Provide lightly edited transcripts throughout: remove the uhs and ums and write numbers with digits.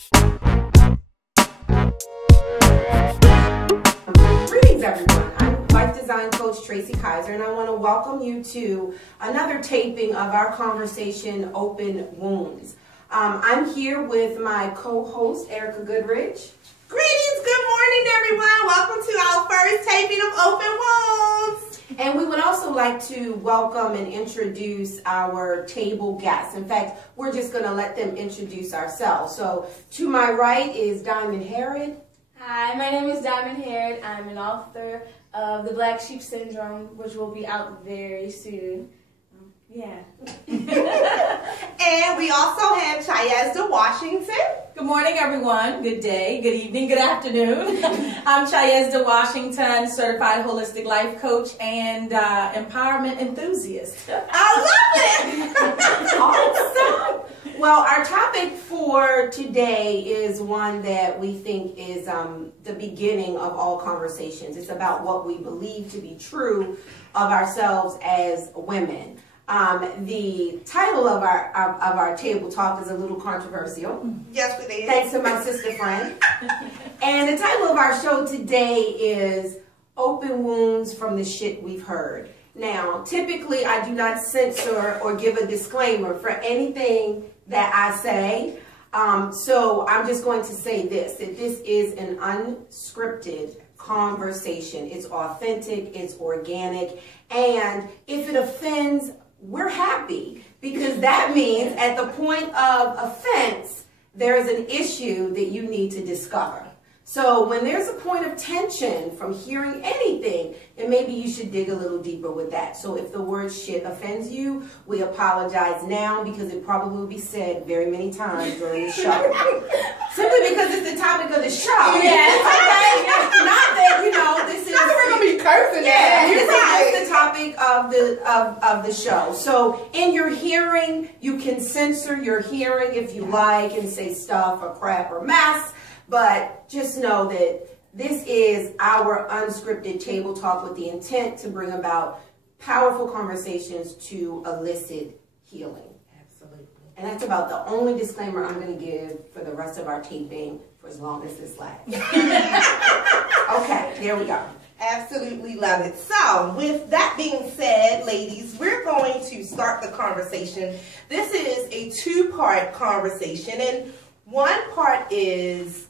Greetings, everyone. I'm Life Design Coach Tracy Kaiser, and I want to welcome you to another taping of our conversation, Open Wounds. I'm here with my co-host, Erica Goodrich. Greetings, good morning, everyone. Welcome to our first taping of Open Wounds. And we would also like to welcome and introduce our table guests. In fact, we're just going to let them introduce ourselves. So, to my right is Diamond Herod. Hi, my name is Diamond Herod. I'm an author of The Black Sheep Syndrome, which will be out very soon. Yeah. And we also have Chayezda Washington. Good morning, everyone. Good day, good evening, good afternoon. I'm Chayezda Washington, certified holistic life coach and empowerment enthusiast. I love it. Awesome. Well, our topic for today is one that we think is the beginning of all conversations. It's about what we believe to be true of ourselves as women. The title of our table talk is a little controversial. Yes, we did. Thanks to my sister friend. And the title of our show today is Open Wounds from the Shit We've Heard. Now, typically I do not censor or give a disclaimer for anything that I say. So I'm just going to say this, that this is an unscripted conversation. It's authentic, it's organic, and if it offends, we're happy, because that means at the point of offense, there's an issue that you need to discover. So when there's a point of tension from hearing anything, then maybe you should dig a little deeper with that. So if the word shit offends you, we apologize now, because it probably will be said very many times during the show. Simply because it's the topic of the show. Yes. Not that, you know, this is... Not that we're going to be cursing. Yeah, You're this right. is just the topic of the show. So in your hearing, you can censor your hearing if you like and say stuff or crap or mess. But just know that this is our unscripted table talk with the intent to bring about powerful conversations to elicit healing. Absolutely. And that's about the only disclaimer I'm going to give for the rest of our taping for as long as this lasts. Okay, there we go. Absolutely love it. So, with that being said, ladies, we're going to start the conversation. This is a two-part conversation, and one part is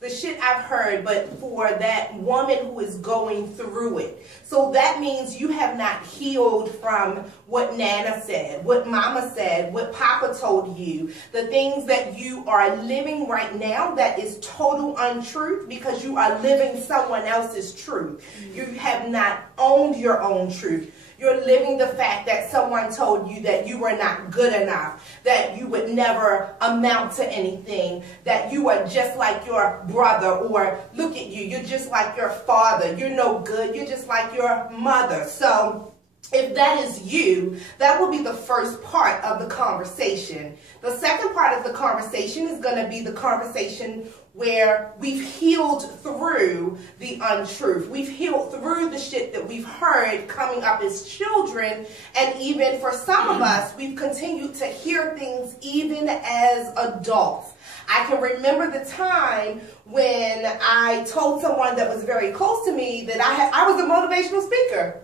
the shit I've heard, but for that woman who is going through it. So that means you have not healed from what Nana said, what Mama said, what Papa told you, the things that you are living right now that is total untruth, because you are living someone else's truth. You have not owned your own truth. You're living the fact that someone told you that you were not good enough, that you would never amount to anything, that you are just like your brother, or look at you, you're just like your father, you're no good, you're just like your mother. So if that is you, that will be the first part of the conversation. The second part of the conversation is going to be the conversation where we've healed through the untruth. We've healed through the shit that we've heard coming up as children. And even for some of us, we've continued to hear things even as adults. I can remember the time when I told someone that was very close to me that I was a motivational speaker.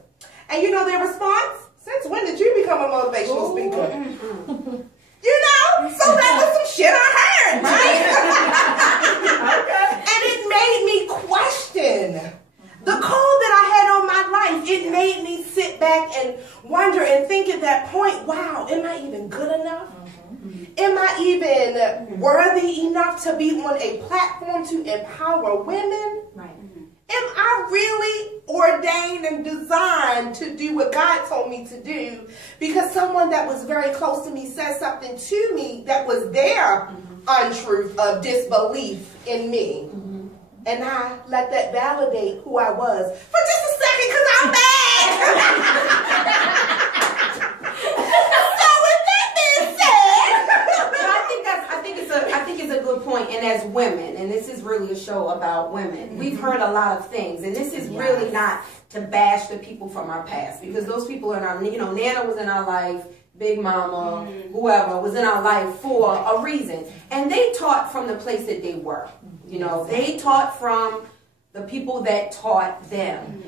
And you know their response? Since when did you become a motivational speaker? You know? So that was some shit I heard, right? Okay. And it made me question the call that I had on my life. It made me sit back and wonder and think at that point, wow, am I even good enough? Am I even worthy enough to be on a platform to empower women? Right. Am I really ordained and designed to do what God told me to do? Because someone that was very close to me said something to me that was their untruth of disbelief in me. And I let that validate who I was for just a second, because I'm mad. So with that being said, I think it's a good point. And as women, and this is really a show about women, we've heard a lot of things, and this is really not to bash the people from our past, because those people are in our, you know, Nana was in our life, Big Mama, whoever was in our life for a reason. And they taught from the place that they were. You know, they taught from the people that taught them.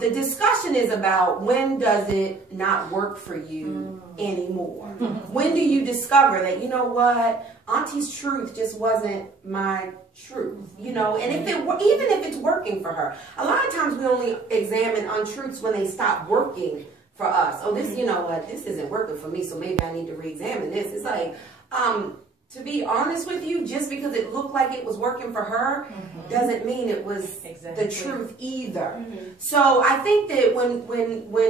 The discussion is about when does it not work for you anymore? When do you discover that, you know what, Auntie's truth just wasn't my truth, you know? And if it even if it's working for her, a lot of times we only examine untruths when they stop working for us. Oh, this, you know what, this isn't working for me, so maybe I need to re-examine this. It's like, to be honest with you, just because it looked like it was working for her doesn't mean it was the truth either. So I think that when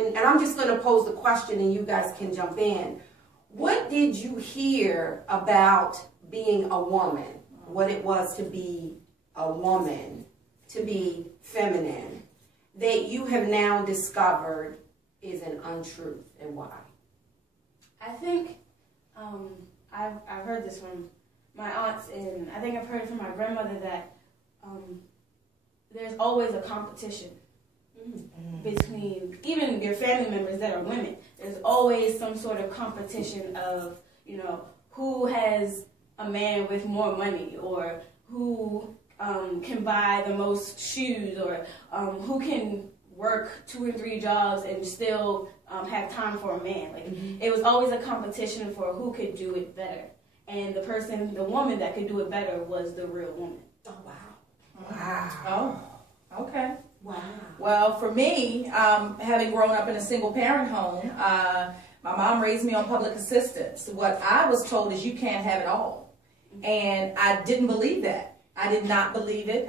and I'm just going to pose the question and you guys can jump in. What did you hear about being a woman? What it was to be a woman, to be feminine, that you have now discovered is an untruth, and why? I think I've heard this from my aunts, and I think I've heard it from my grandmother that there's always a competition between even your family members that are women. There's always some sort of competition of, you know, who has a man with more money, or who can buy the most shoes, or who can work 2 or 3 jobs and still have time for a man. Like it was always a competition for who could do it better, and the woman that could do it better was the real woman. Oh wow! Oh, okay. Wow. Well, for me, having grown up in a single parent home, my mom raised me on public assistance. What I was told is you can't have it all, and I didn't believe that. I did not believe it.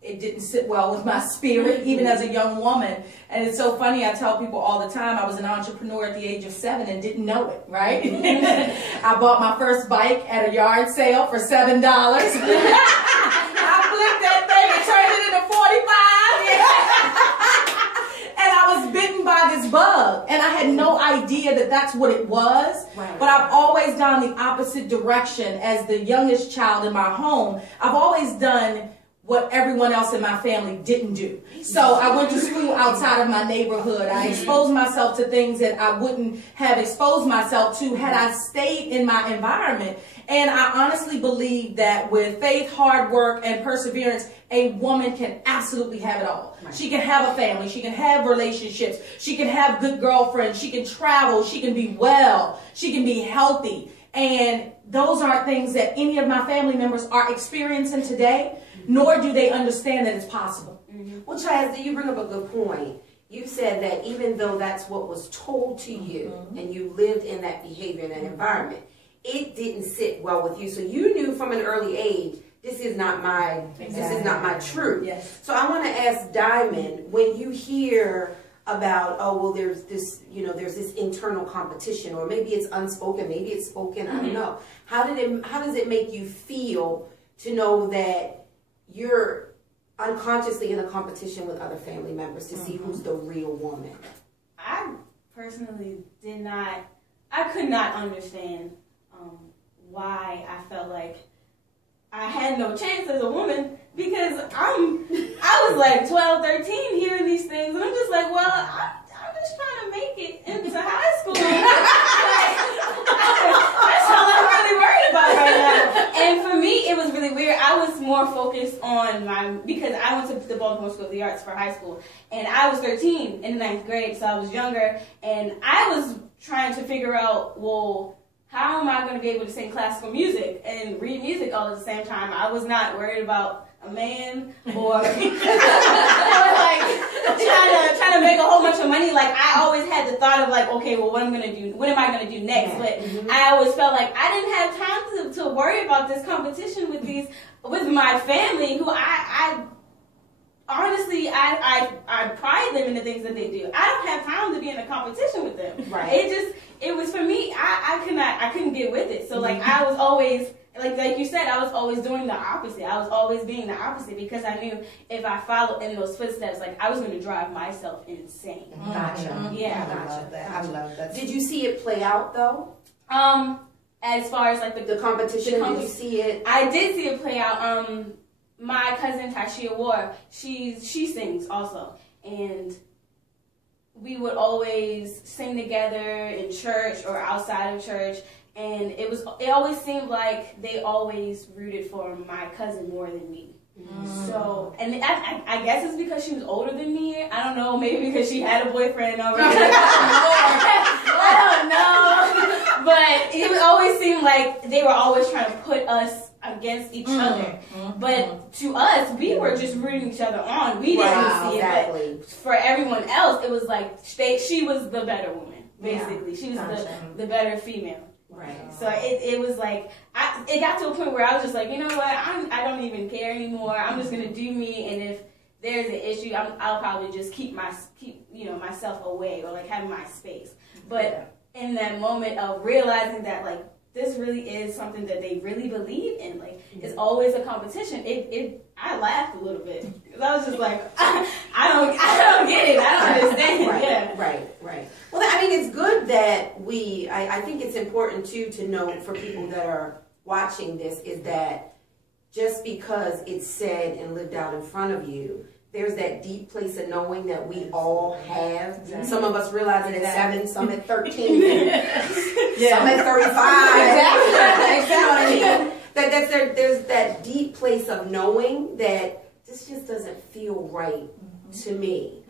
It didn't sit well with my spirit, even as a young woman. And it's so funny, I tell people all the time, I was an entrepreneur at the age of 7 and didn't know it, right? I bought my first bike at a yard sale for $7. I flipped that thing and turned it into 45. And I was bitten by this bug, and I had no idea that that's what it was. Right. But I've always gone the opposite direction. As the youngest child in my home, I've always done what everyone else in my family didn't do. So I went to school outside of my neighborhood. I exposed myself to things that I wouldn't have exposed myself to had I stayed in my environment. And I honestly believe that with faith, hard work, and perseverance, a woman can absolutely have it all. Right. She can have a family. She can have relationships. She can have good girlfriends. She can travel. She can be well. She can be healthy. And those aren't things that any of my family members are experiencing today, nor do they understand that it's possible. Well, Chaz, you bring up a good point. You said that even though that's what was told to you, and you lived in that behavior, in that environment, it didn't sit well with you. So you knew from an early age, this is not my truth. Yes. So I want to ask Diamond, when you hear about, oh, well, there's this internal competition, or maybe it's unspoken, maybe it's spoken, I don't know. How does it make you feel to know that you're unconsciously in a competition with other family members to see who's the real woman? I personally I could not understand why I felt like I had no chance as a woman, because I was like 12, 13 hearing these things, and I'm just like, well, I'm just trying to make it into high school. That's all I'm really worried about right now. And for me, it was really weird. I was more focused on because I went to the Baltimore School of the Arts for high school, and I was 13 in the 9th grade, so I was younger, and I was trying to figure out, well, how am I going to be able to sing classical music and read music all at the same time? I was not worried about a man or like trying to make a whole bunch of money. Like, I always had the thought of like, okay, well, what am I going to do next? But I always felt like I didn't have time to worry about this competition with my family, who I honestly, I pride them in the things that they do. I don't have time to be in a competition with them. Right. It was for me, I couldn't get with it. So like I was always, like you said, I was always doing the opposite. I was always being the opposite, because I knew if I followed in those footsteps, like I was going to drive myself insane. Gotcha. Yeah. I love that. Did you see it play out though? As far as like The competition, did you see it? I did see it play out. My cousin Tashia Ward, she sings also, and we would always sing together in church or outside of church, and it always seemed like they always rooted for my cousin more than me. So, and I guess it's because she was older than me. I don't know, maybe because she had a boyfriend already. I don't know. But it would always seem like they were always trying to put us against each other. But to us, we were just rooting each other on. We didn't see it. But for everyone else, it was like she was the better woman, basically. She was the better female. Right. So it was like, it got to a point where I was just like, you know what, I don't even care anymore. I'm just going to do me, and if there's an issue, I'll probably just keep myself away, or like have my space. But in that moment of realizing that like this really is something that they really believe in, like it's always a competition. I laughed a little bit because I was just like, I don't get it. I don't understand. Right. Well, I mean, it's good that I think it's important too to note for people that are watching this is that just because it's said and lived out in front of you, there's that deep place of knowing that we all have. Exactly. Some of us realize it at 7, some at 13, some at 35. Exactly. You know what I mean? There's that deep place of knowing that this just doesn't feel right to me.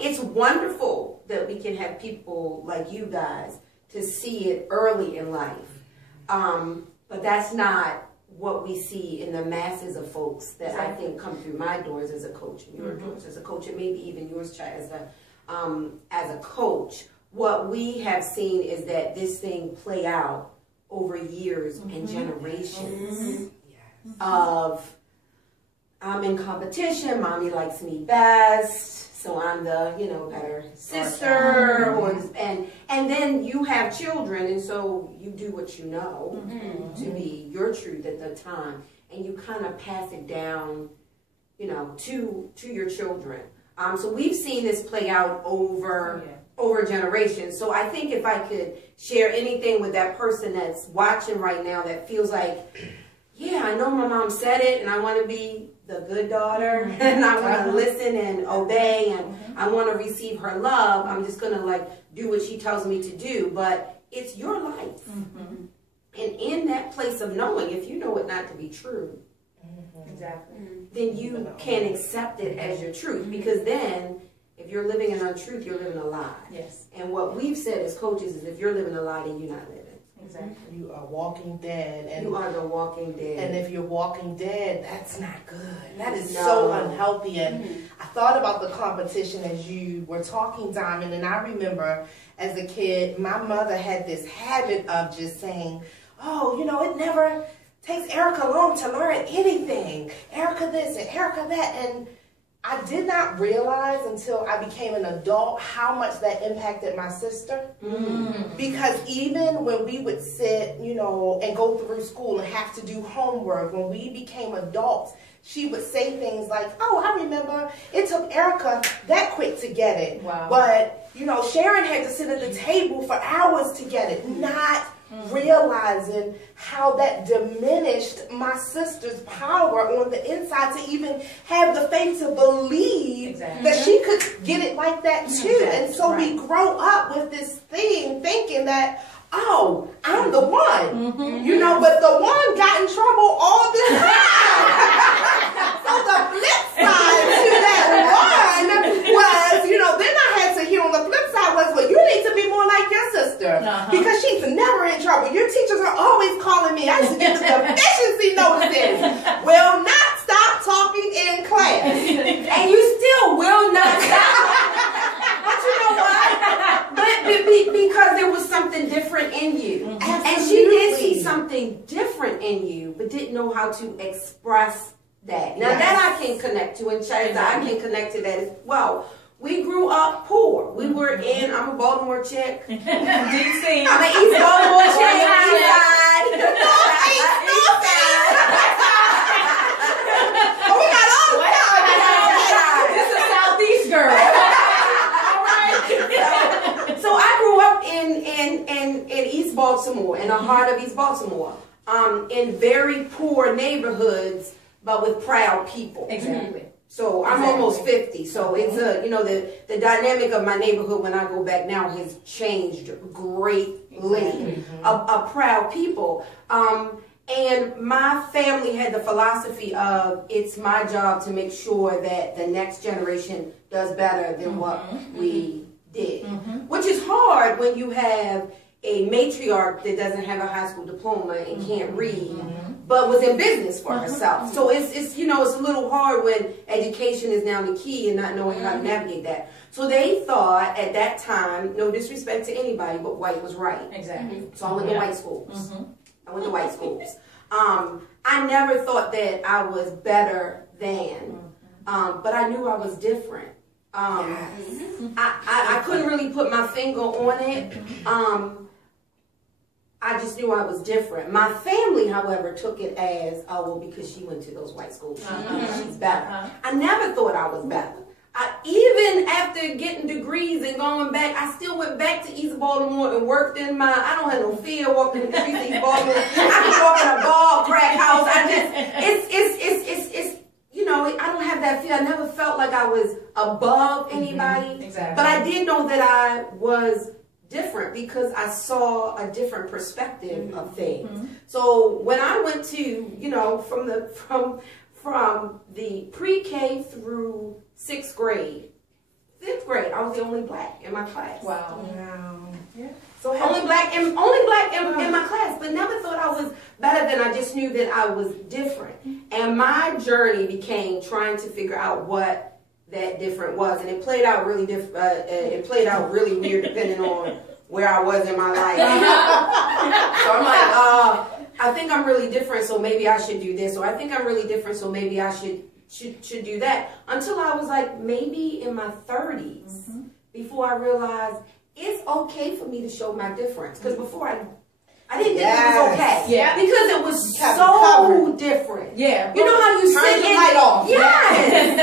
It's wonderful that we can have people like you guys to see it early in life. But that's not what we see in the masses of folks that I think come through my doors as a coach, and your doors as a coach, and maybe even yours, Chad, as a coach. What we have seen is that this thing play out over years and generations of I'm in competition, mommy likes me best, so I'm the better sister, and then you have children, and so you do what you know to be your truth at the time, and you kind of pass it down, to your children. So we've seen this play out over generations. So I think if I could share anything with that person that's watching right now that feels like, yeah, I know my mom said it, and I want to be the good daughter, and I want to listen and obey, and I want to receive her love. I'm just going to do what she tells me to do, but it's your life. And in that place of knowing, if you know it not to be true, then you can accept it as your truth, because then if you're living an untruth, you're living a lie. Yes. And what we've said as coaches is if you're living a lie, then you're not living. Exactly. You are walking dead. And you are the walking dead. And if you're walking dead, that's not good. That is so unhealthy. And I thought about the competition as you were talking, Diamond, and I remember as a kid, my mother had this habit of just saying, oh, it never takes Erica long to learn anything. Erica this and Erica that. And I did not realize until I became an adult how much that impacted my sister. Because even when we would sit, and go through school and have to do homework, when we became adults, she would say things like, oh, I remember it took Erica that quick to get it. Wow. But, Sharon had to sit at the table for hours to get it, not realizing how that diminished my sister's power on the inside to even have the faith to believe that she could get it like that too. And so we grow up with this thing thinking that, oh, I'm the one, but the one got in trouble all the time. So the flip side to that one was, then I had to hear on the flip side was, well, you need to be more like your sister because she's never in trouble. Your teachers are always calling me. I used to get the deficiency notices. Will not stop talking in class. And you still will not stop. But you know what? Because there was something different in you. Absolutely. And she did see something different in you, but didn't know how to express that. Now that I can connect to, and Chad, I can connect to that as well. We grew up poor. We were in, I'm a Baltimore chick. DC. I'm an East Baltimore chick. East side. East side. Oh, we got all the time. This is a Southeast girl. So I grew up in East Baltimore, in the heart of East Baltimore, in very poor neighborhoods, but with proud people. Exactly. So I'm almost 50. So it's the dynamic of my neighborhood when I go back now has changed greatly. A proud people. And my family had the philosophy of it's my job to make sure that the next generation does better than what we did. Which is hard when you have a matriarch that doesn't have a high school diploma and can't read, but was in business for herself. So it's it's a little hard when education is now the key and not knowing how to navigate that. So they thought at that time, no disrespect to anybody, but white was right. Exactly. So I went to white schools. I went to white schools. I never thought that I was better than, but I knew I was different. I couldn't really put my finger on it. I just knew I was different. My family, however, took it as, oh, well, because she went to those white schools, she's better. I never thought I was better. Even after getting degrees and going back, I still went back to East Baltimore and worked in I don't have no fear walking in the streets of East Baltimore. I can walk in a bar, crack house. I don't have that fear. I never felt like I was above anybody. Exactly. But I did know that I was different because I saw a different perspective of things. So when I went to, from the pre-K through 6th grade, 5th grade, I was the only black in my class. Wow. Yeah. So only black in my class, but never thought I was better than. I just knew that I was different. And my journey became trying to figure out what that different was, and it played out really really weird depending on where I was in my life. So I'm like, I think I'm really different, so maybe I should do this, or I think I'm really different, so maybe I should do that. Until I was like maybe in my 30s, before I realized it's okay for me to show my difference. Because before I didn't think it was okay. Yeah. Because it was so different. Yeah. You know how you turn sit the in light off. Yes.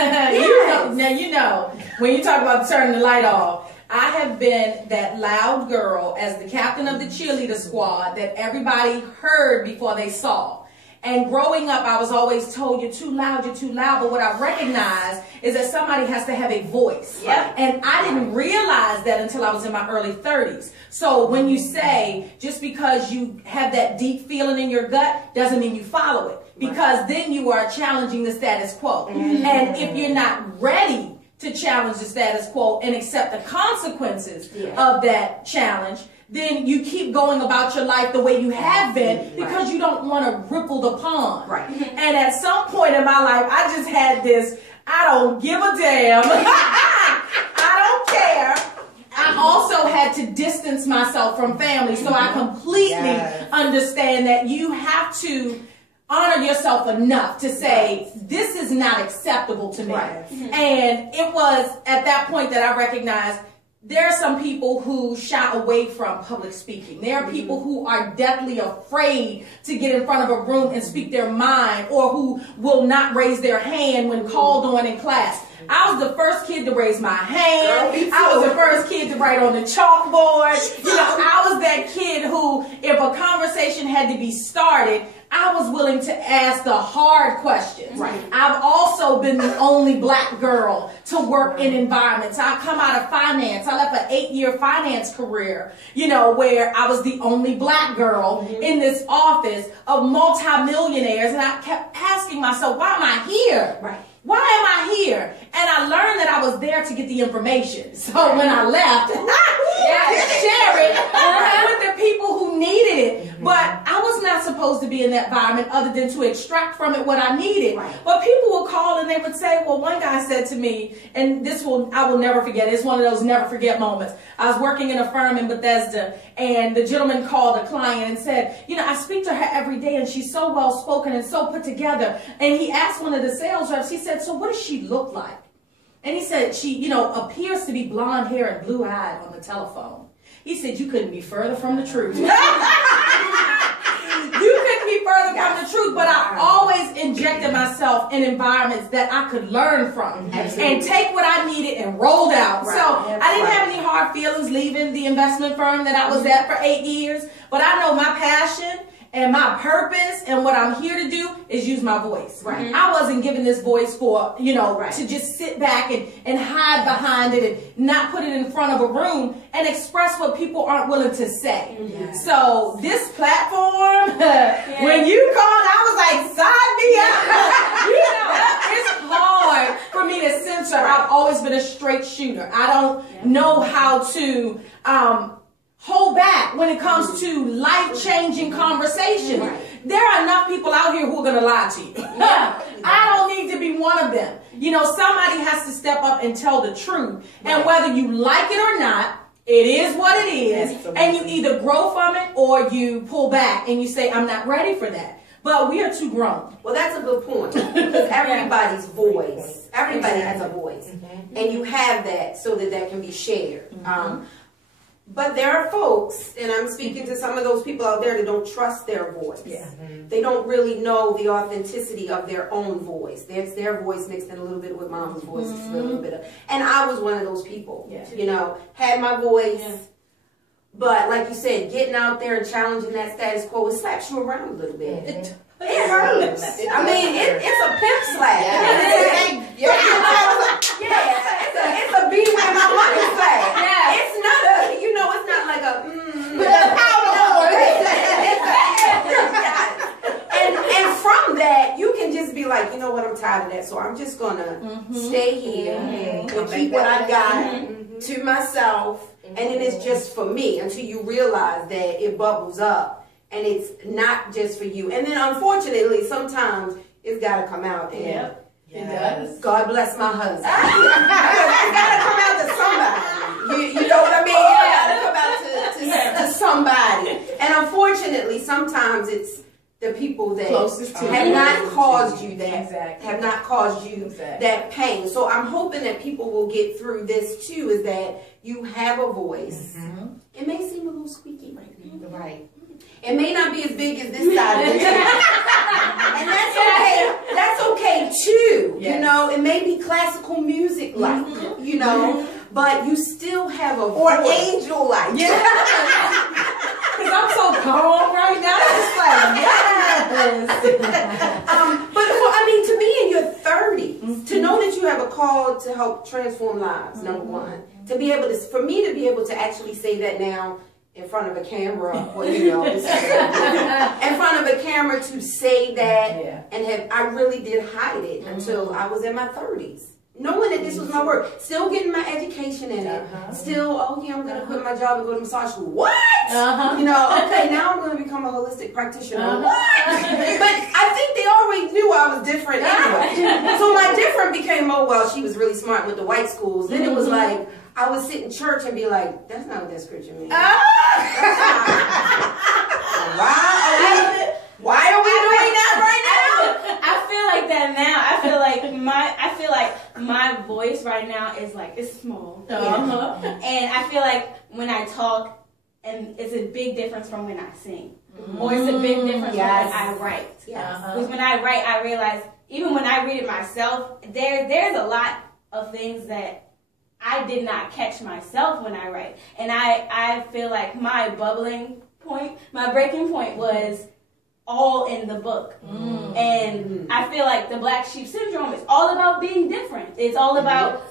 Now, when you talk about turning the light off, I have been that loud girl as the captain of the cheerleader squad that everybody heard before they saw. And growing up, I was always told, you're too loud. But what I recognized is that somebody has to have a voice. Yeah. And I didn't realize that until I was in my early 30s. So when you say, just because you have that deep feeling in your gut, doesn't mean you follow it. Because then you are challenging the status quo. And if you're not ready to challenge the status quo and accept the consequences of that challenge, then you keep going about your life the way you have been because you don't want to ripple the pond. Right. And at some point in my life, I just had this, I don't give a damn. I don't care. I also had to distance myself from family. So I completely understand that you have to honor yourself enough to say, this is not acceptable to me. And it was at that point that I recognized there are some people who shy away from public speaking. There are people who are deathly afraid to get in front of a room and speak their mind, or who will not raise their hand when called on in class. I was the first kid to raise my hand. I was the first kid to write on the chalkboard. I was that kid who, if a conversation had to be started, I was willing to ask the hard questions. I've also been the only black girl to work in environments. I come out of finance. I left an 8-year finance career, where I was the only black girl in this office of multimillionaires. And I kept asking myself, why am I here? Why am I here? And I learned that I was there to get the information. So when I left, share it with the people who needed it. But I was not supposed to be in that environment other than to extract from it what I needed. But people would call and they would say, well, one guy said to me, and I will never forget. It's one of those never forget moments. I was working in a firm in Bethesda, and the gentleman called a client and said, I speak to her every day, and she's so well spoken and so put together. And he asked one of the sales reps, he said, so what does she look like? And he said, she, appears to be blonde hair and blue-eyed on the telephone. He said, you couldn't be further from the truth. You couldn't be further from the truth, but I always injected myself in environments that I could learn from and take what I needed and rolled out. So I didn't have any hard feelings leaving the investment firm that I was at for 8 years, but I know my passion And my purpose and what I'm here to do is use my voice. Right. I wasn't given this voice for, Right. to just sit back and hide behind it and not put it in front of a room and express what people aren't willing to say. Yes. So this platform, when you called, I was like, sign me up. It's hard for me to censor. I've always been a straight shooter. I don't know how to hold back when it comes to life-changing conversations. Right. There are enough people out here who are going to lie to you. I don't need to be one of them. Somebody has to step up and tell the truth. Right. And whether you like it or not, it is what it is. Absolutely. And you either grow from it or you pull back and you say, I'm not ready for that. But we are too grown. Well, that's a good point, because everybody's voice, everybody has a voice, and you have that so that can be shared. But there are folks, and I'm speaking to some of those people out there that don't trust their voice. Yeah. They don't really know the authenticity of their own voice. There's their voice mixed in a little bit with mama's voice, a little bit of, and I was one of those people. Yeah. Had my voice, but like you said, getting out there and challenging that status quo, it slaps you around a little bit. It hurts. I mean, it's a pimp slap. It's a be where my money slap. Yeah. It's not a, it's not like a, and from that, you can just be like, you know what, I'm tired of that, so I'm just gonna stay here and keep what I got to myself, and then it's just for me until you realize that it bubbles up. And it's not just for you. And then, unfortunately, sometimes it's got to come out. And it does. God bless my husband. It's got to come out to somebody. You know what I mean? It got to come out to somebody. And unfortunately, sometimes it's the people that Closest to have you. not caused you that, Exactly. have not caused you Exactly. that pain. So I'm hoping that people will get through this too, is that you have a voice. It may seem a little squeaky right now. Right. It may not be as big as this side of the church. And that's okay. That's okay too. Yes. It may be classical music like, but you still have a Or voice. angel like. Because I'm so calm right now. It's like, yes. But to be in your 30s, to know that you have a call to help transform lives, number one. To be able to, for me to be able to actually say that now in front of a camera, or in front of a camera to say that, and I really did hide it until I was in my 30s. Knowing that this was my work, still getting my education in it, still, I'm going to quit my job and go to massage school. What? Okay, now I'm going to become a holistic practitioner. What? But I think they already knew I was different anyway. So my different became, she was really smart with the white schools. Then it was like, I would sit in church and be like, that's not what that scripture means. Why are we doing that right now? I feel like that now. I feel like my voice right now is like, it's small. And I feel like when I talk, and it's a big difference from when I sing. Or it's a big difference from when I write. Because when I write, I realize, even when I read it myself, there's a lot of things that I did not catch myself when I write. And I feel like my bubbling point, my breaking point was all in the book. And I feel like the Black Sheep Syndrome is all about being different. It's all about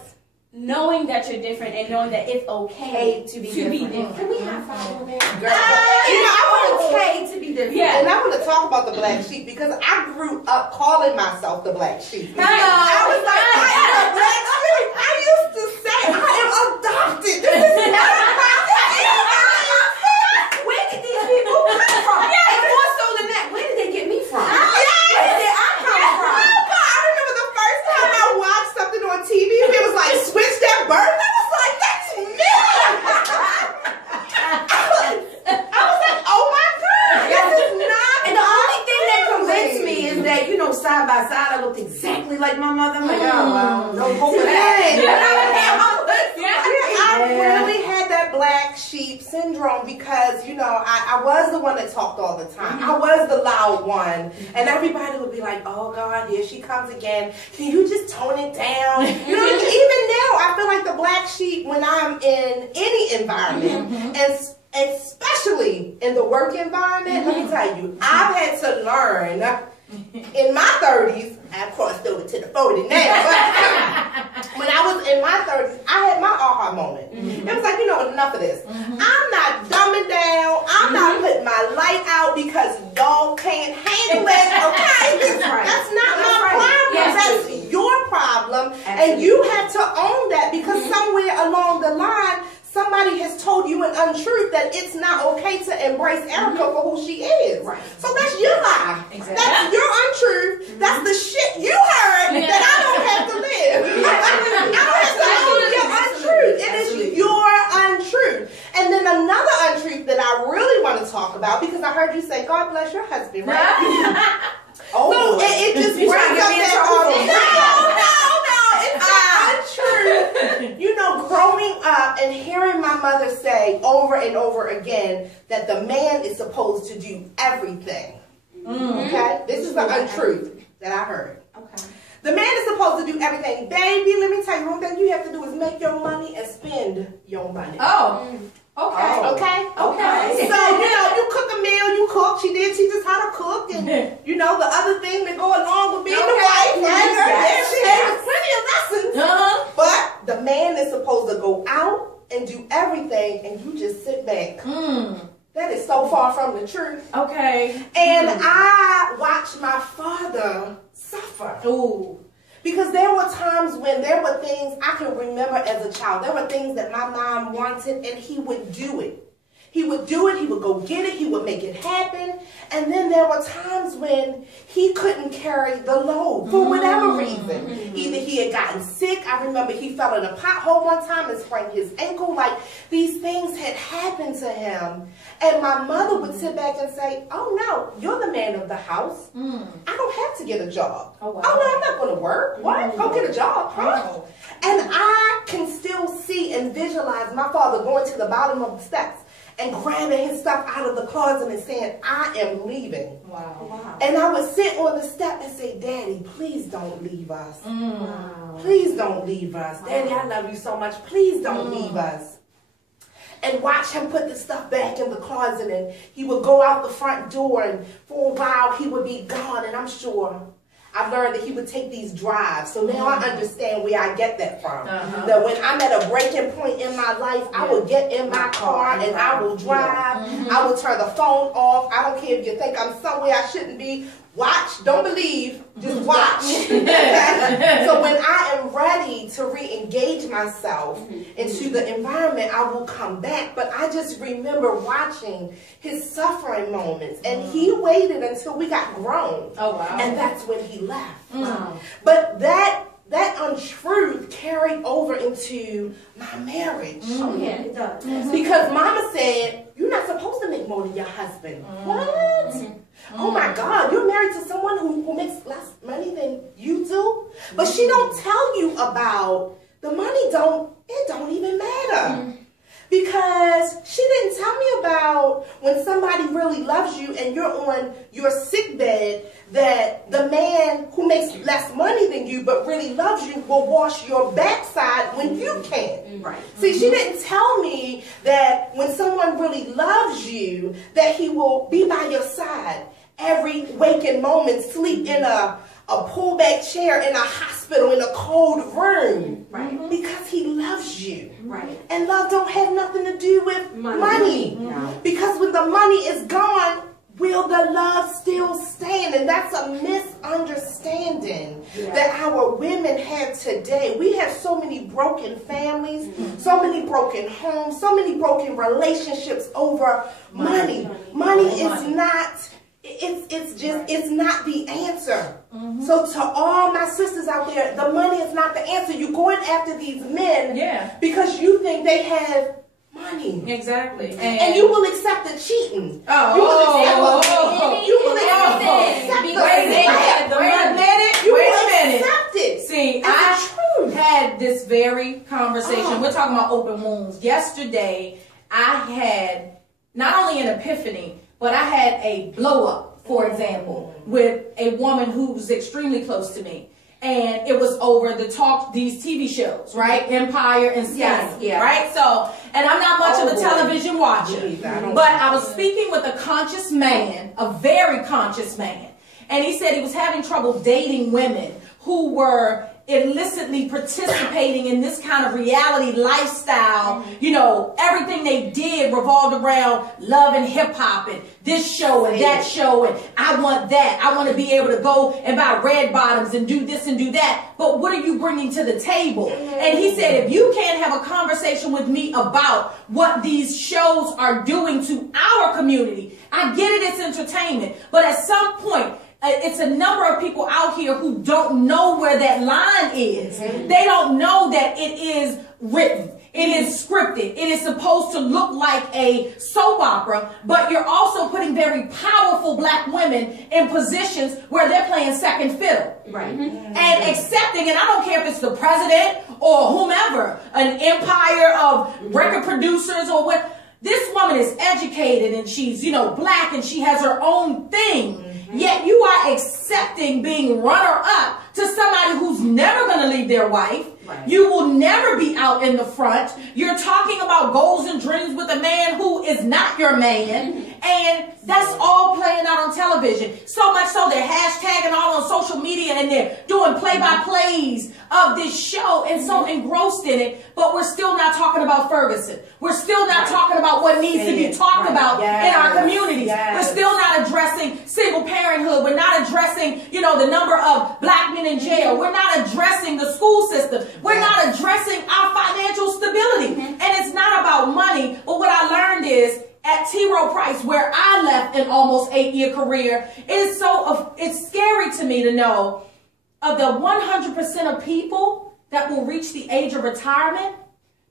knowing that you're different and knowing that it's okay to be different. Can we high five on that? I want okay to be different. And I want to talk about the Black Sheep because I grew up calling myself the Black Sheep. I was like, I am a Black Sheep. I used to say I am adopted. Where did these people come from? And more so than that, where did they get me from? Where did I come from? I remember the first time I watched something on TV, it was like, switch that birth. I was like, that's me. I was like, oh my God, this is not. And the only thing that convinced me is that, side by side, I looked exactly like my mother. I'm like, no hope for that. I really had that Black Sheep syndrome because, I was the one that talked all the time. I was the loud one. And everybody would be like, oh God, here she comes again. Can you just tone it down? Even now, I feel like the Black Sheep when I'm in any environment. especially in the work environment. Let me tell you, I've had to learn in my 30s. I crossed over to the 40 now, but when I was in my 30s, I had my aha moment. It was like, you know, enough of this. I'm not dumbing down. I'm not putting my light out because y'all can't handle it, okay? That's not my problem. Yes. That's your problem. Absolutely. And you have to own that because somewhere along the line, somebody has told you an untruth that it's not okay to embrace Erica for who she is. Right. So that's your lie. Exactly. That's your untruth. That's the shit you heard that I don't have to live. I don't have to own your untruth. It is your untruth. And then another untruth that I really want to talk about, because I heard you say, God bless your husband, right? So it just brings up that it's untrue. You know, growing up and hearing my mother say over and over again that the man is supposed to do everything. Okay? This is the untruth that I heard. Okay. The man is supposed to do everything. Baby, let me tell you, one thing you have to do is make your money and spend your money. Oh, okay. Okay? Okay. So, you know, you cook a meal, you cook. She did teach us how to cook. And, you know, the other thing that go along with being the wife. Right? She gave us plenty of lessons. But the man is supposed to go out and do everything, and you just sit back. That is so far from the truth. Okay. And I watched my father suffer. Ooh. Because there were times when there were things I can remember as a child. There were things that my mom wanted, and he would do it. He would do it. He would go get it. He would make it happen. And then there were times when he couldn't carry the load for whatever reason. Either he had gotten sick. I remember he fell in a pothole one time and sprained his ankle. Like, these things had happened to him. And my mother would sit back and say, oh, no, you're the man of the house. I don't have to get a job. Oh, wow. Oh, no, I'm not going to work. What? Go get a job, huh? Oh. And I can still see and visualize my father going to the bottom of the steps and grabbing his stuff out of the closet and saying, I am leaving. Wow. Wow. And I would sit on the step and say, Daddy, please don't leave us. Wow. Please don't leave us. Daddy, I love you so much. Please don't leave us. And watch him put the stuff back in the closet, and he would go out the front door, and for a while he would be gone. And I'm sure I've learned that he would take these drives. So now I understand where I get that from. That when I'm at a breaking point in my life, I will get in my car and I will drive. I will turn the phone off. I don't care if you think I'm somewhere I shouldn't be. Watch, don't believe, just watch. Okay? So when I am ready to re-engage myself into the environment, I will come back. But I just remember watching his suffering moments. And he waited until we got grown. Oh, wow. And that's when he left. But that untruth carried over into my marriage. Oh, yeah, it does. Because mama said, you're not supposed to make more than your husband. What? Oh my God, you're married to someone who makes less money than you do? But she don't tell you about the money. It don't even matter. Because she didn't tell me about when somebody really loves you and you're on your sick bed, that the man who makes less money than you but really loves you will wash your backside when you can't. Right. See, she didn't tell me that when someone really loves you, that he will be by your side every waking moment, sleep in a pullback chair in a hospital in a cold room. Right. Because he loves you. Right. And love don't have nothing to do with money. No. Because when the money is gone, will the love still stand? And that's a misunderstanding that our women have today. We have so many broken families, so many broken homes, so many broken relationships over money. Money is not... It's not the answer. So to all my sisters out there, the money is not the answer. You're going after these men because you think they have money. Exactly. And you will accept the cheating. You will accept it. See, I had this very conversation. We're talking about open wounds. Yesterday, I had not only an epiphany, but I had a blow up, for example, with a woman who's extremely close to me. and it was over these TV shows, right? Empire and Scandal, Yes, yeah. right? So, and I'm not much of a boy. television watcher, but I was speaking with a conscious man, a very conscious man, and he said he was having trouble dating women who were illicitly participating in this kind of reality lifestyle. You know, everything they did revolved around love and hip hop and this show and that show, and I want that. I want to be able to go and buy red bottoms and do this and do that. But what are you bringing to the table? And he said, if you can't have a conversation with me about what these shows are doing to our community, I get it, it's entertainment, but at some point, it's a number of people out here who don't know where that line is. They don't know that it is written. It is scripted. It is supposed to look like a soap opera, but you're also putting very powerful black women in positions where they're playing second fiddle. Right. And accepting, and I don't care if it's the president or whomever, an empire of record producers or what. This woman is educated and she's, you know, black and she has her own thing. Yet you are accepting being runner-up to somebody who's never going to leave their wife. Right. You will never be out in the front. You're talking about goals and dreams with a man who is not your man. And that's all playing out on television. So much so they're hashtagging all on social media and they're doing play-by-plays of this show and so engrossed in it. But we're still not talking about Ferguson. We're still not talking about what needs to be talked about in our communities. We're still not addressing single parenthood. We're not addressing, you know, the number of black men in jail. We're not addressing the school system. We're not addressing our financial stability. And it's not about money. But what I learned is at T. Rowe Price, where I left an almost 8-year career, it's scary to me to know of the 100% of people that will reach the age of retirement,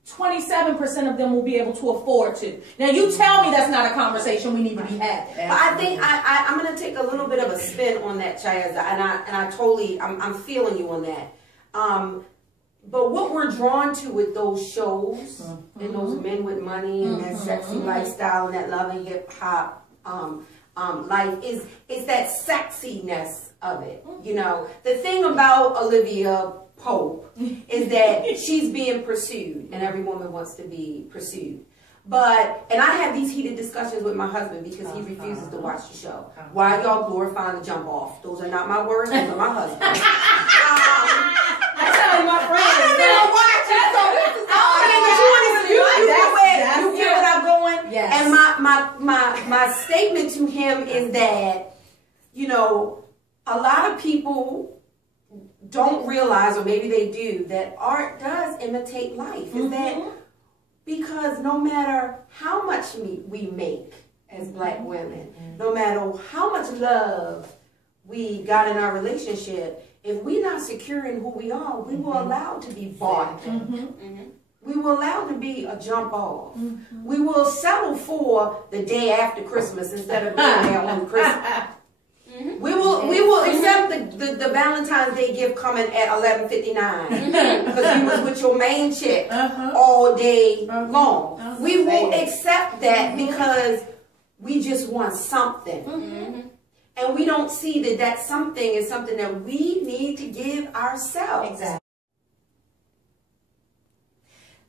27% of them will be able to afford to. Now, you tell me that's not a conversation we need to be having. But I think I'm going to take a little bit of a spin on that, Chaz, and I totally, I'm feeling you on that. But what we're drawn to with those shows and those men with money and that sexy lifestyle and that love and hip hop life is that sexiness of it. You know, the thing about Olivia Pope is that she's being pursued, and every woman wants to be pursued. And I have these heated discussions with my husband because he refuses to watch the show. Why y'all glorifying the jump off? Those are not my words, those are my husband's. I tell my friends. I don't watch it, so this is you get what I'm going? Yes. And my statement to him is that, you know, a lot of people don't realize, or maybe they do, that art does imitate life. Is that because no matter how much we make as black women, no matter how much love we got in our relationship, if we're not secure in who we are, we will allow to be bought. We will allow to be a jump off. We will settle for the day after Christmas instead of being there on Christmas. We will accept the Valentine's Day gift coming at 11:59 because you was with your main chick all day long. We will accept that because we just want something. And we don't see that something is something that we need to give ourselves. Exactly.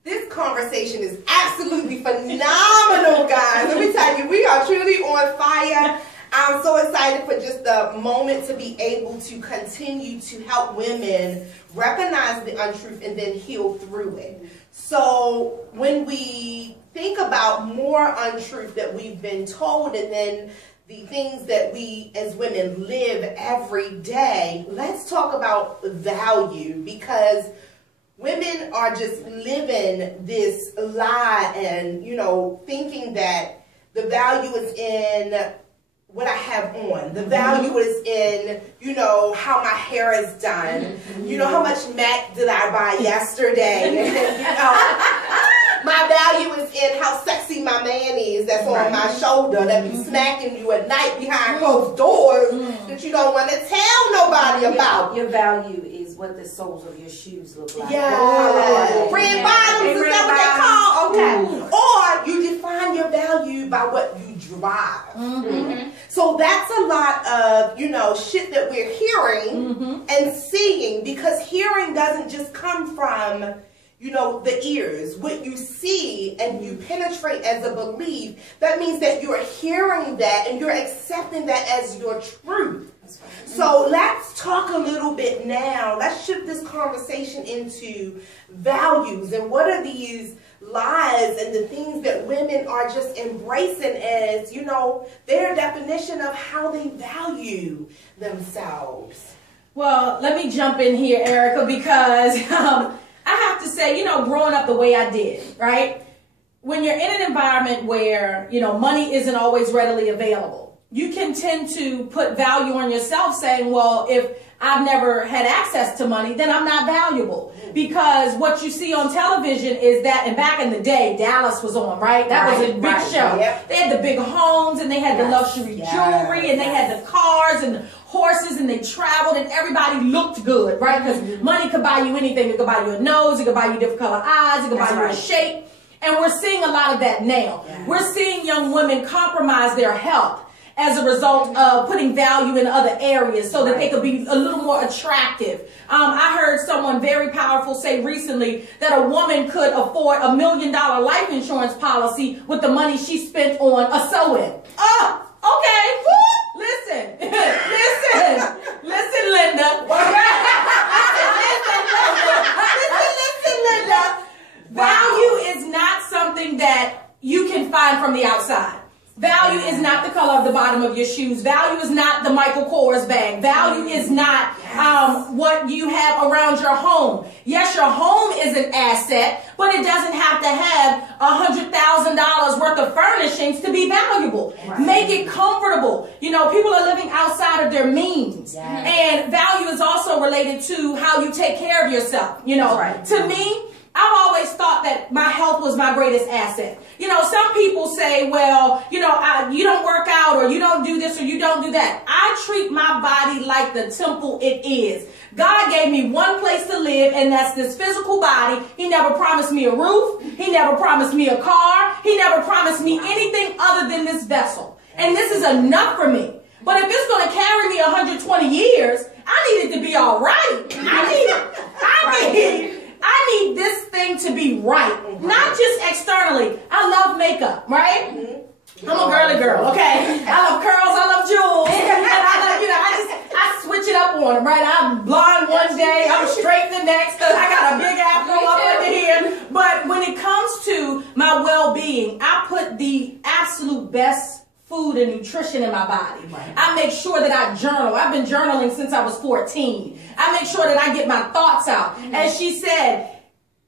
This conversation is absolutely phenomenal, guys. Let me tell you, we are truly on fire. I'm so excited for just the moment to be able to continue to help women recognize the untruth and then heal through it. So when we think about more untruth that we've been told and then the things that we as women live every day, let's talk about value, because women are just living this lie and, you know, thinking that the value is in what I have on. The value is in, you know, how my hair is done. You know, how much MAC did I buy yesterday? And, you know, my value is in how sexy my man is that's on my shoulder, that be smacking you at night behind closed doors that you don't want to tell nobody about. Your value is what the soles of your shoes look like. Yeah. Red bottoms, is that what they call? Okay. Or you define your value by what you drive. So that's a lot of, you know, shit that we're hearing and seeing, because hearing doesn't just come from, you know, the ears. What you see and you penetrate as a belief, that means that you're hearing that and you're accepting that as your truth. So let's talk a little bit now. Let's shift this conversation into values and what are these lies and the things that women are just embracing as, you know, their definition of how they value themselves. Well, let me jump in here, Erica, because I have to say, you know, growing up the way I did, right? When you're in an environment where, you know, money isn't always readily available, you can tend to put value on yourself saying, well, if I've never had access to money, then I'm not valuable. Because what you see on television is that, and back in the day, Dallas was on, right? That was a big show. Yep. They had the big homes, and they had the luxury jewelry, and they had the cars and the horses, and they traveled, and everybody looked good, right? Because money could buy you anything. It could buy you a nose, it could buy you different color eyes, it could buy you a shape. And we're seeing a lot of that now. We're seeing young women compromise their health as a result of putting value in other areas so that they could be a little more attractive. I heard someone very powerful say recently that a woman could afford $1 million life insurance policy with the money she spent on a sew-in. Oh, okay. Listen, listen, Linda. listen, Linda. Value is not something that you can find from the outside. Value is not the color of the bottom of your shoes. Value is not the Michael Kors bag. Value is not what you have around your home. Yes, your home is an asset, but it doesn't have to have $100,000 worth of furnishings to be valuable. Make it comfortable. You know, people are living outside of their means. And value is also related to how you take care of yourself. You know, to me, I've always thought that my health was my greatest asset. You know, some people say, well, you know, you don't work out, or you don't do this, or you don't do that. I treat my body like the temple it is. God gave me one place to live, and that's this physical body. He never promised me a roof. He never promised me a car. He never promised me anything other than this vessel. And this is enough for me. But if it's going to carry me 120 years, I need it to be all right. I need this thing to be right, not just externally. I love makeup, right? I'm a girly girl, okay? I love curls, I love jewels, and I love, you know, I switch it up on them, right? I'm blonde one day, I'm straight the next, I got a big afro up under here. But when it comes to my well-being, I put the absolute best food and nutrition in my body. I make sure that I journal. I've been journaling since I was 14. I make sure that I get my thoughts out. As she said,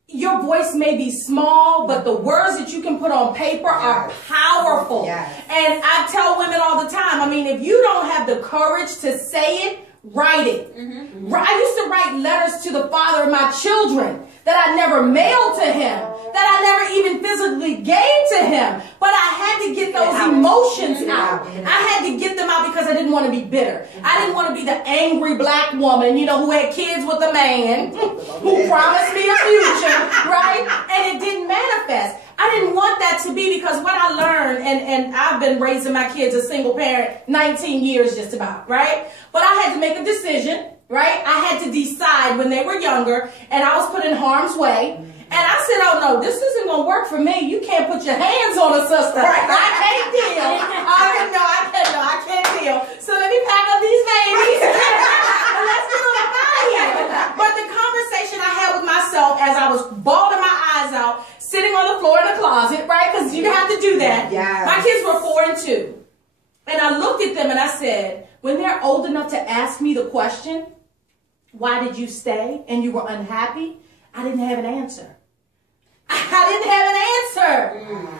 your voice may be small, but the words that you can put on paper are powerful. And I tell women all the time, I mean, if you don't have the courage to say it, write it. I used to write letters to the father of my children that I never mailed to him, that I never even physically gave to him. But I had to get those emotions out. I had to get them out because I didn't want to be bitter. I didn't want to be the angry black woman, you know, who had kids with a man who promised me a future, right? And it didn't manifest. I didn't want that to be, because what I learned, and I've been raising my kids a single parent 19 years just about, right? But I had to make a decision, right? I had to decide when they were younger and I was put in harm's way. And I said, oh no, this isn't going to work for me. You can't put your hands on a sister. I can't deal. I can't deal. So let me pack up these babies and let's get on out of here. But the conversation I had with myself as I was bawling my eyes out, sitting on the floor in the closet, right? Because you have to do that. My kids were 4 and 2. And I looked at them and I said, when they're old enough to ask me the question, why did you stay and you were unhappy? I didn't have an answer. I didn't have an answer.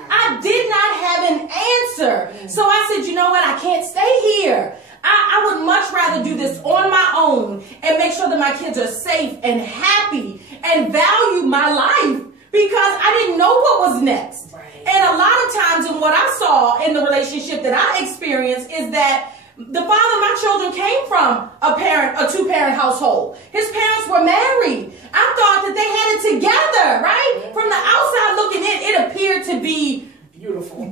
I did not have an answer. So I said, you know what? I can't stay here. I would much rather do this on my own and make sure that my kids are safe and happy and value my life, because I didn't know what was next. And a lot of times, and what I saw in the relationship that I experienced, is that the father of my children came from a two-parent household. His parents were married. I thought that they had it together, right? From the outside looking in, it appeared to be beautiful.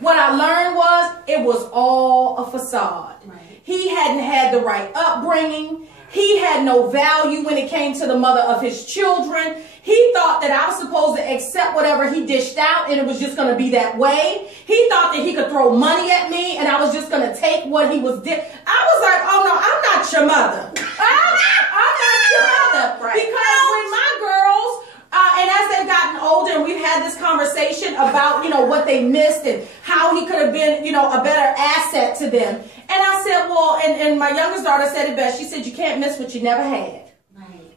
What I learned was it was all a facade. Right. He hadn't had the right upbringing. He had no value when it came to the mother of his children. He thought that I was supposed to accept whatever he dished out and it was just going to be that way. He thought that he could throw money at me and I was just going to take what he was I was like, oh no, I'm not your mother. I'm not your mother. Right. Because when my girls, and as they've gotten older and we've had this conversation about, what they missed and how he could have been, a better asset to them. And I said, well, and my youngest daughter said it best. She said, you can't miss what you never had.